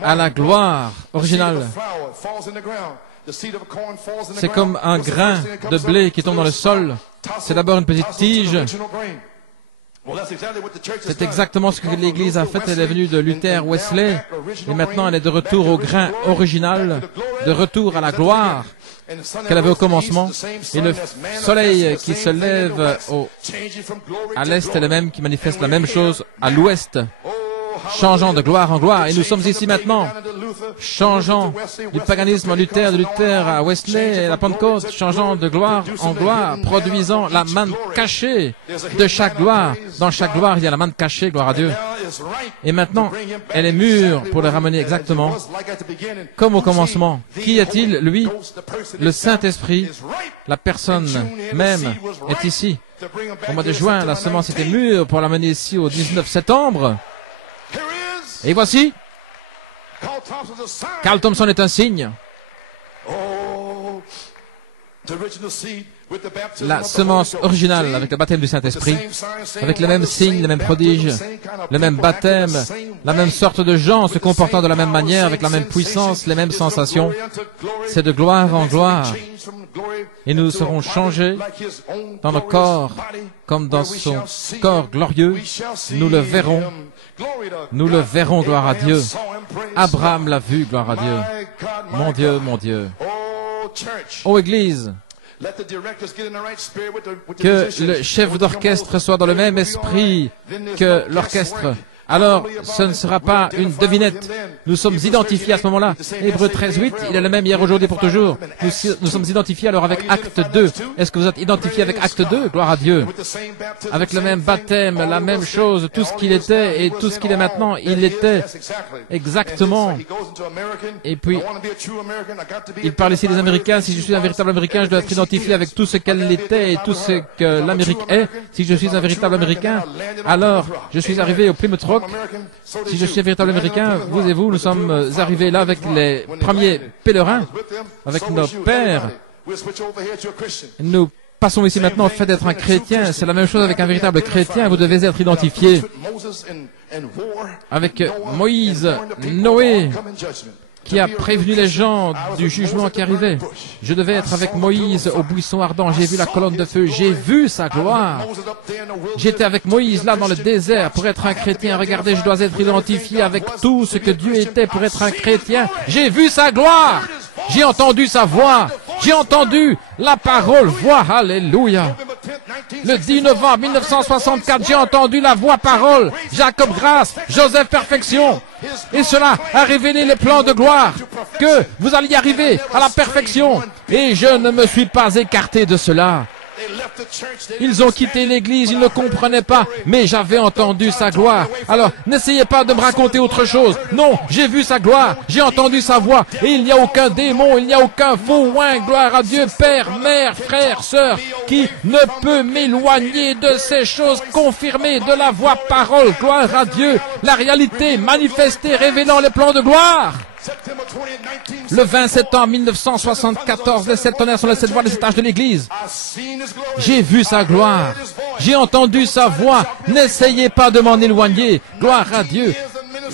à la gloire originale. C'est comme un grain de blé qui tombe dans le sol. C'est d'abord une petite tige. C'est exactement ce que l'Église a fait. Elle est venue de Luther Wesley et maintenant elle est de retour au grain original, de retour à la gloire qu'elle avait au commencement. Et le soleil qui se lève à l'est est le même, qui manifeste la même chose à l'ouest, changeant de gloire en gloire. Et nous sommes ici maintenant, changeant du paganisme à Luther, de Luther à Wesley et à la Pentecôte, changeant de gloire en gloire, produisant la manne cachée de chaque gloire. Dans chaque gloire, il y a la manne cachée, gloire à Dieu. Et maintenant, elle est mûre pour le ramener exactement comme au commencement. Qui est-il? Lui, le Saint-Esprit, la personne même est ici. Au mois de juin, la semence était mûre pour l'amener ici au 19 septembre. Et voici, Carl Thompson est un signe. La semence originale avec le baptême du Saint-Esprit, avec les mêmes signes, les mêmes prodiges, le même baptême, la même sorte de gens se comportant de la même manière, avec la même puissance, les mêmes sensations. C'est de gloire en gloire. Et nous serons changés dans nos corps, comme dans son corps glorieux. Nous le verrons. Nous le verrons, gloire à Dieu. Abraham l'a vu, gloire à Dieu. Mon Dieu, mon Dieu. Ô Église, que le chef d'orchestre soit dans le même esprit que l'orchestre. Alors, ce ne sera pas une devinette. Nous sommes identifiés à ce moment-là. Hébreux 13:8, il est le même hier, aujourd'hui, pour toujours. Nous sommes identifiés alors avec Acte 2. Est-ce que vous êtes identifiés avec Acte 2? Gloire à Dieu. Avec le même baptême, la même chose, tout ce qu'il était et tout ce qu'il est maintenant, il était exactement. Et puis, il parle ici des Américains. Si je suis un véritable Américain, je dois être identifié avec tout ce qu'elle était et tout ce que l'Amérique est. Si je suis un véritable Américain, alors je suis arrivé au Plymouth Rock. Si je suis un véritable Américain, vous et vous, nous sommes arrivés là avec les premiers pèlerins, avec nos pères. Nous passons ici maintenant au fait d'être un chrétien. C'est la même chose avec un véritable chrétien. Vous devez être identifié avec Moïse, Noé, qui a prévenu les gens du jugement qui arrivait. Je devais être avec Moïse au buisson ardent. J'ai vu la colonne de feu. J'ai vu sa gloire. J'étais avec Moïse là dans le désert pour être un chrétien. Regardez, je dois être identifié avec tout ce que Dieu était pour être un chrétien. J'ai vu sa gloire. J'ai entendu sa voix. J'ai entendu la parole, voix, alléluia. Le 10 novembre 1964, j'ai entendu la voix parole, Jacob grâce, Joseph perfection. Et cela a révélé les plans de gloire, que vous alliez arriver à la perfection. Et je ne me suis pas écarté de cela. Ils ont quitté l'église, ils ne comprenaient pas, mais j'avais entendu sa gloire. Alors, n'essayez pas de me raconter autre chose. Non, j'ai vu sa gloire, j'ai entendu sa voix, et il n'y a aucun démon, il n'y a aucun faux oin, gloire à Dieu, père, mère, frère, sœur, qui ne peut m'éloigner de ces choses confirmées de la voix parole, gloire à Dieu, la réalité manifestée, révélant les plans de gloire. Le 20 septembre 1974, les 7 tonnerres sont les 7 voix des étages de l'église. J'ai vu sa gloire. J'ai entendu sa voix. N'essayez pas de m'en éloigner. Gloire à Dieu.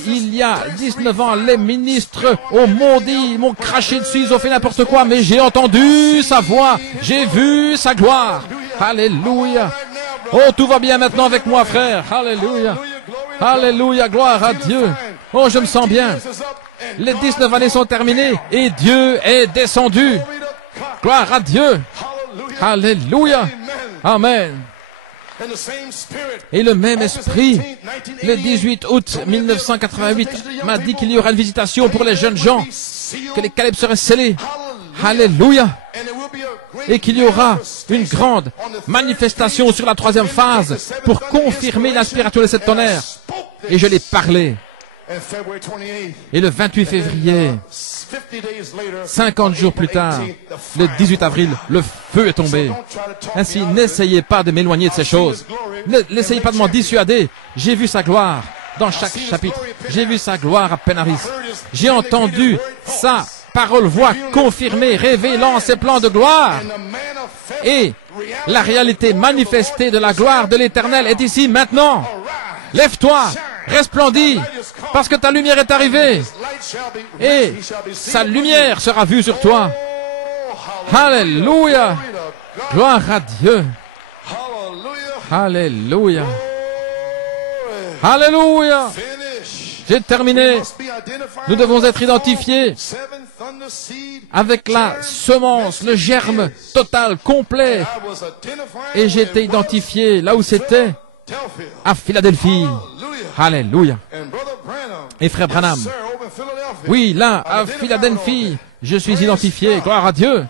Il y a 19 ans, les ministres ont maudit, m'ont craché dessus, ils ont fait n'importe quoi, mais j'ai entendu sa voix, j'ai vu sa gloire. Alléluia. Oh, tout va bien maintenant avec moi, frère. Alléluia. Alléluia, gloire à Dieu. Oh, je me sens bien. Les 19 années sont terminées et Dieu est descendu. Gloire à Dieu. Alléluia. Amen. Et le même esprit, le 18 août 1988, m'a dit qu'il y aura une visitation pour les jeunes gens, que les calebs seraient scellés. Alléluia. Et qu'il y aura une grande manifestation sur la troisième phase pour confirmer l'inspiration de cette tonnerre. Et je l'ai parlé. Et le 28 février, 50 jours plus tard, le 18 avril, le feu est tombé. Ainsi, n'essayez pas de m'éloigner de ces choses. N'essayez pas de m'en dissuader. J'ai vu sa gloire dans chaque chapitre. J'ai vu sa gloire à Penaris. J'ai entendu sa parole-voix confirmée, révélant ses plans de gloire. Et la réalité manifestée de la gloire de l'Éternel est ici maintenant. Lève-toi, resplendis, parce que ta lumière est arrivée. Et sa lumière sera vue sur toi. Alléluia. Gloire à Dieu. Alléluia. Alléluia. J'ai terminé. Nous devons être identifiés avec la semence, le germe total, complet. Et j'ai été identifié là où c'était, à Philadelphie. Alléluia. Et frère Branham, oui, là, à Philadelphie, je suis identifié, gloire à Dieu.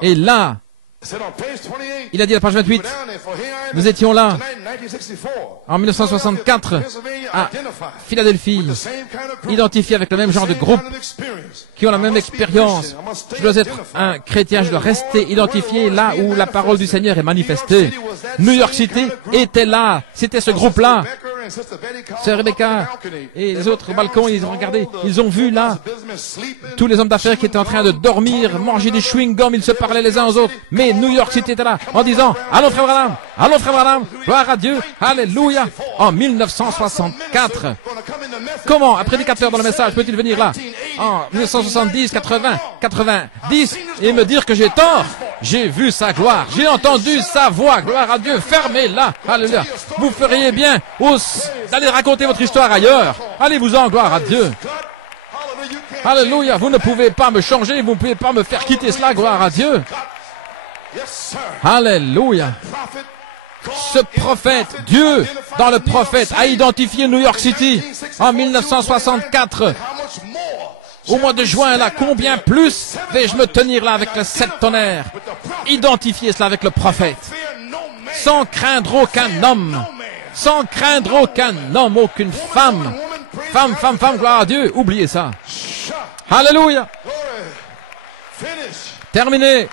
Et là, il a dit à la page 28, nous étions là, en 1964, à Philadelphie, identifiés avec le même genre de groupe, qui ont la même expérience. Je dois être un chrétien, je dois rester identifié là où la parole du Seigneur est manifestée. New York City était là, c'était ce groupe-là. Sœur Rebecca et les autres balcons, ils ont regardé, ils ont vu là tous les hommes d'affaires qui étaient en train de dormir, manger des chewing-gums, ils se parlaient les uns aux autres. Mais New York City était là en disant, allons frère Branham, gloire à Dieu, alléluia. En 1964, comment un prédicateur dans le message peut-il venir là en 1970, 80, 90 et me dire que j'ai tort? J'ai vu sa gloire, j'ai entendu sa voix, gloire à Dieu, fermez-la, alléluia. Vous feriez bien d'aller raconter votre histoire ailleurs. Allez-vous-en, gloire à Dieu. Alléluia, vous ne pouvez pas me changer, vous ne pouvez pas me faire quitter cela, gloire à Dieu. Alléluia. Ce prophète, Dieu, dans le prophète, a identifié New York City en 1964. Au mois de juin, là, combien plus vais-je me tenir là avec le 7 tonnerres? Identifier cela avec le prophète. Sans craindre aucun homme. Sans craindre aucun homme, aucune femme. Femme, gloire à Dieu. Oubliez ça. Alléluia. Terminé.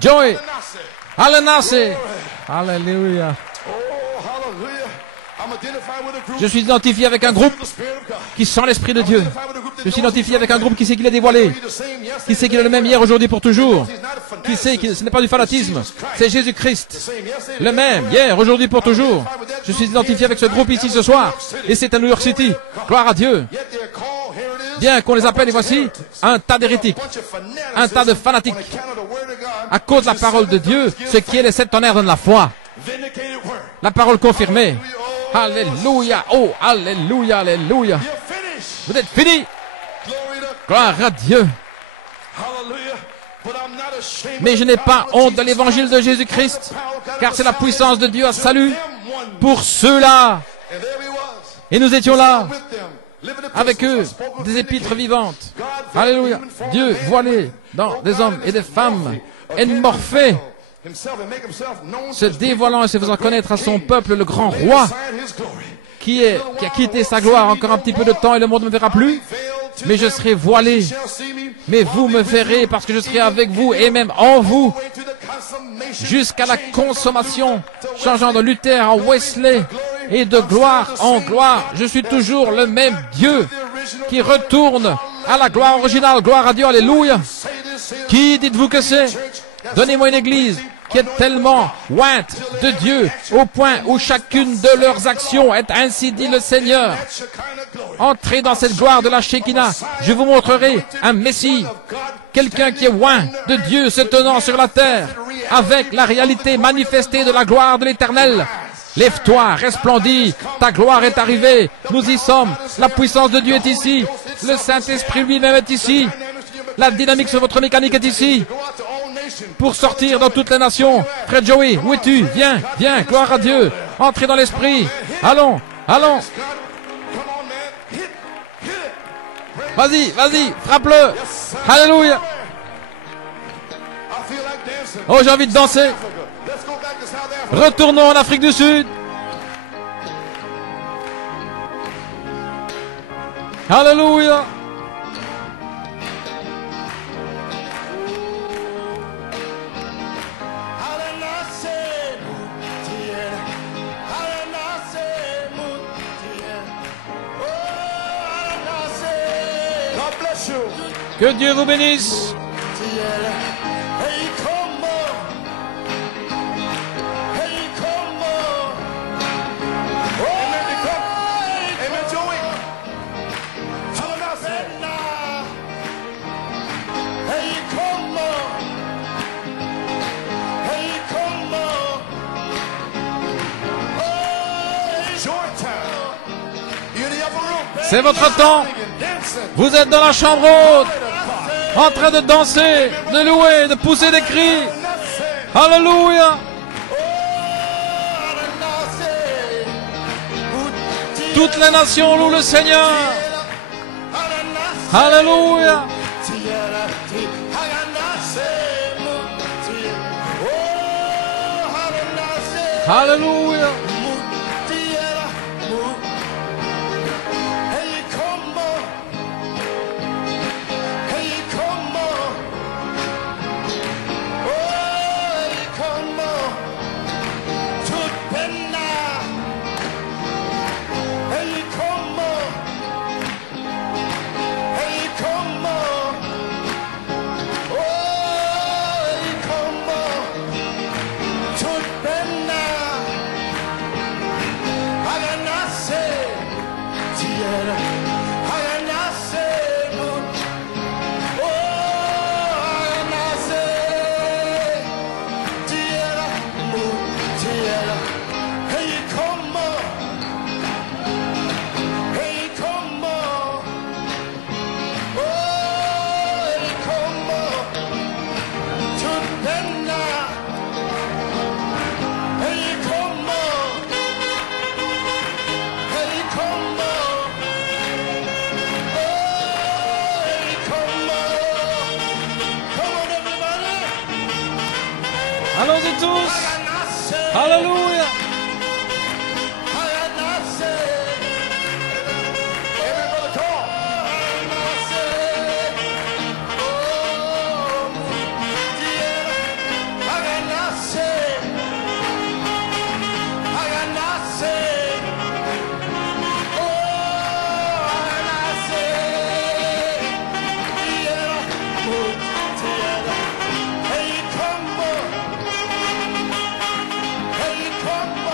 Joey. Alléluia. Alléluia. Je suis identifié avec un groupe qui sent l'Esprit de Dieu. Je suis identifié avec un groupe qui sait qu'il est dévoilé, qui sait qu'il est le même hier, aujourd'hui, pour toujours, qui sait que ce n'est pas du fanatisme, c'est Jésus-Christ, le même, hier, aujourd'hui, pour toujours. Je suis identifié avec ce groupe ici ce soir, et c'est à New York City. Gloire à Dieu. Bien qu'on les appelle, et voici, un tas d'hérétiques, un tas de fanatiques. À cause de la parole de Dieu, ce qui est les 7 tonnerres donne la foi. La parole confirmée. Alléluia. Oh, alléluia, alléluia. Vous êtes finis. Gloire à Dieu. Mais je n'ai pas honte de l'évangile de Jésus-Christ, car c'est la puissance de Dieu à salut pour ceux-là. Et nous étions là, avec eux, des épîtres vivantes. Alléluia. Dieu voilé dans des hommes et des femmes, émorphés, se dévoilant et se faisant connaître à son peuple, le grand roi, qui a quitté sa gloire encore un petit peu de temps et le monde ne me verra plus. Mais je serai voilé. Mais vous me verrez parce que je serai avec vous et même en vous jusqu'à la consommation, changeant de Luther en Wesley et de gloire en gloire. Je suis toujours le même Dieu qui retourne à la gloire originale. Gloire à Dieu, alléluia. Qui dites-vous que c'est? Donnez-moi une église qui est tellement ointe de Dieu, au point où chacune de leurs actions est ainsi dit le Seigneur. Entrez dans cette gloire de la Shekinah. Je vous montrerai un Messie, quelqu'un qui est oint de Dieu se tenant sur la terre, avec la réalité manifestée de la gloire de l'Éternel. Lève-toi, resplendis, ta gloire est arrivée, nous y sommes, la puissance de Dieu est ici, le Saint-Esprit lui-même est ici, la dynamique sur votre mécanique est ici, pour sortir dans toutes les nations. Frère Joey, où es-tu? Viens, viens, gloire à Dieu, entrez dans l'Esprit, allons, allons. Vas-y, vas-y, frappe-le, alléluia. Oh, j'ai envie de danser. Retournons en Afrique du Sud. Alléluia. Que Dieu vous bénisse. C'est votre temps. Vous êtes dans la chambre haute, en train de danser, de louer, de pousser des cris. Alléluia. Toutes les nations louent le Seigneur. Alléluia. Alléluia. Allons-y tous. Alléluia. Come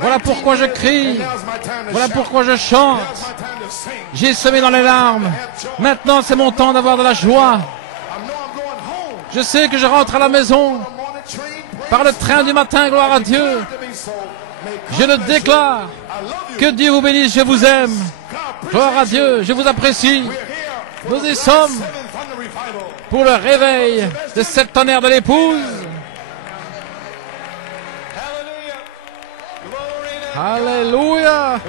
Voilà pourquoi je crie. Voilà pourquoi je chante. J'ai semé dans les larmes. Maintenant, c'est mon temps d'avoir de la joie. Je sais que je rentre à la maison par le train du matin, gloire à Dieu. Je le déclare. Que Dieu vous bénisse, je vous aime. Gloire à Dieu, je vous apprécie. Nous y sommes pour le réveil de cette tonnerre de l'épouse. Alléluia.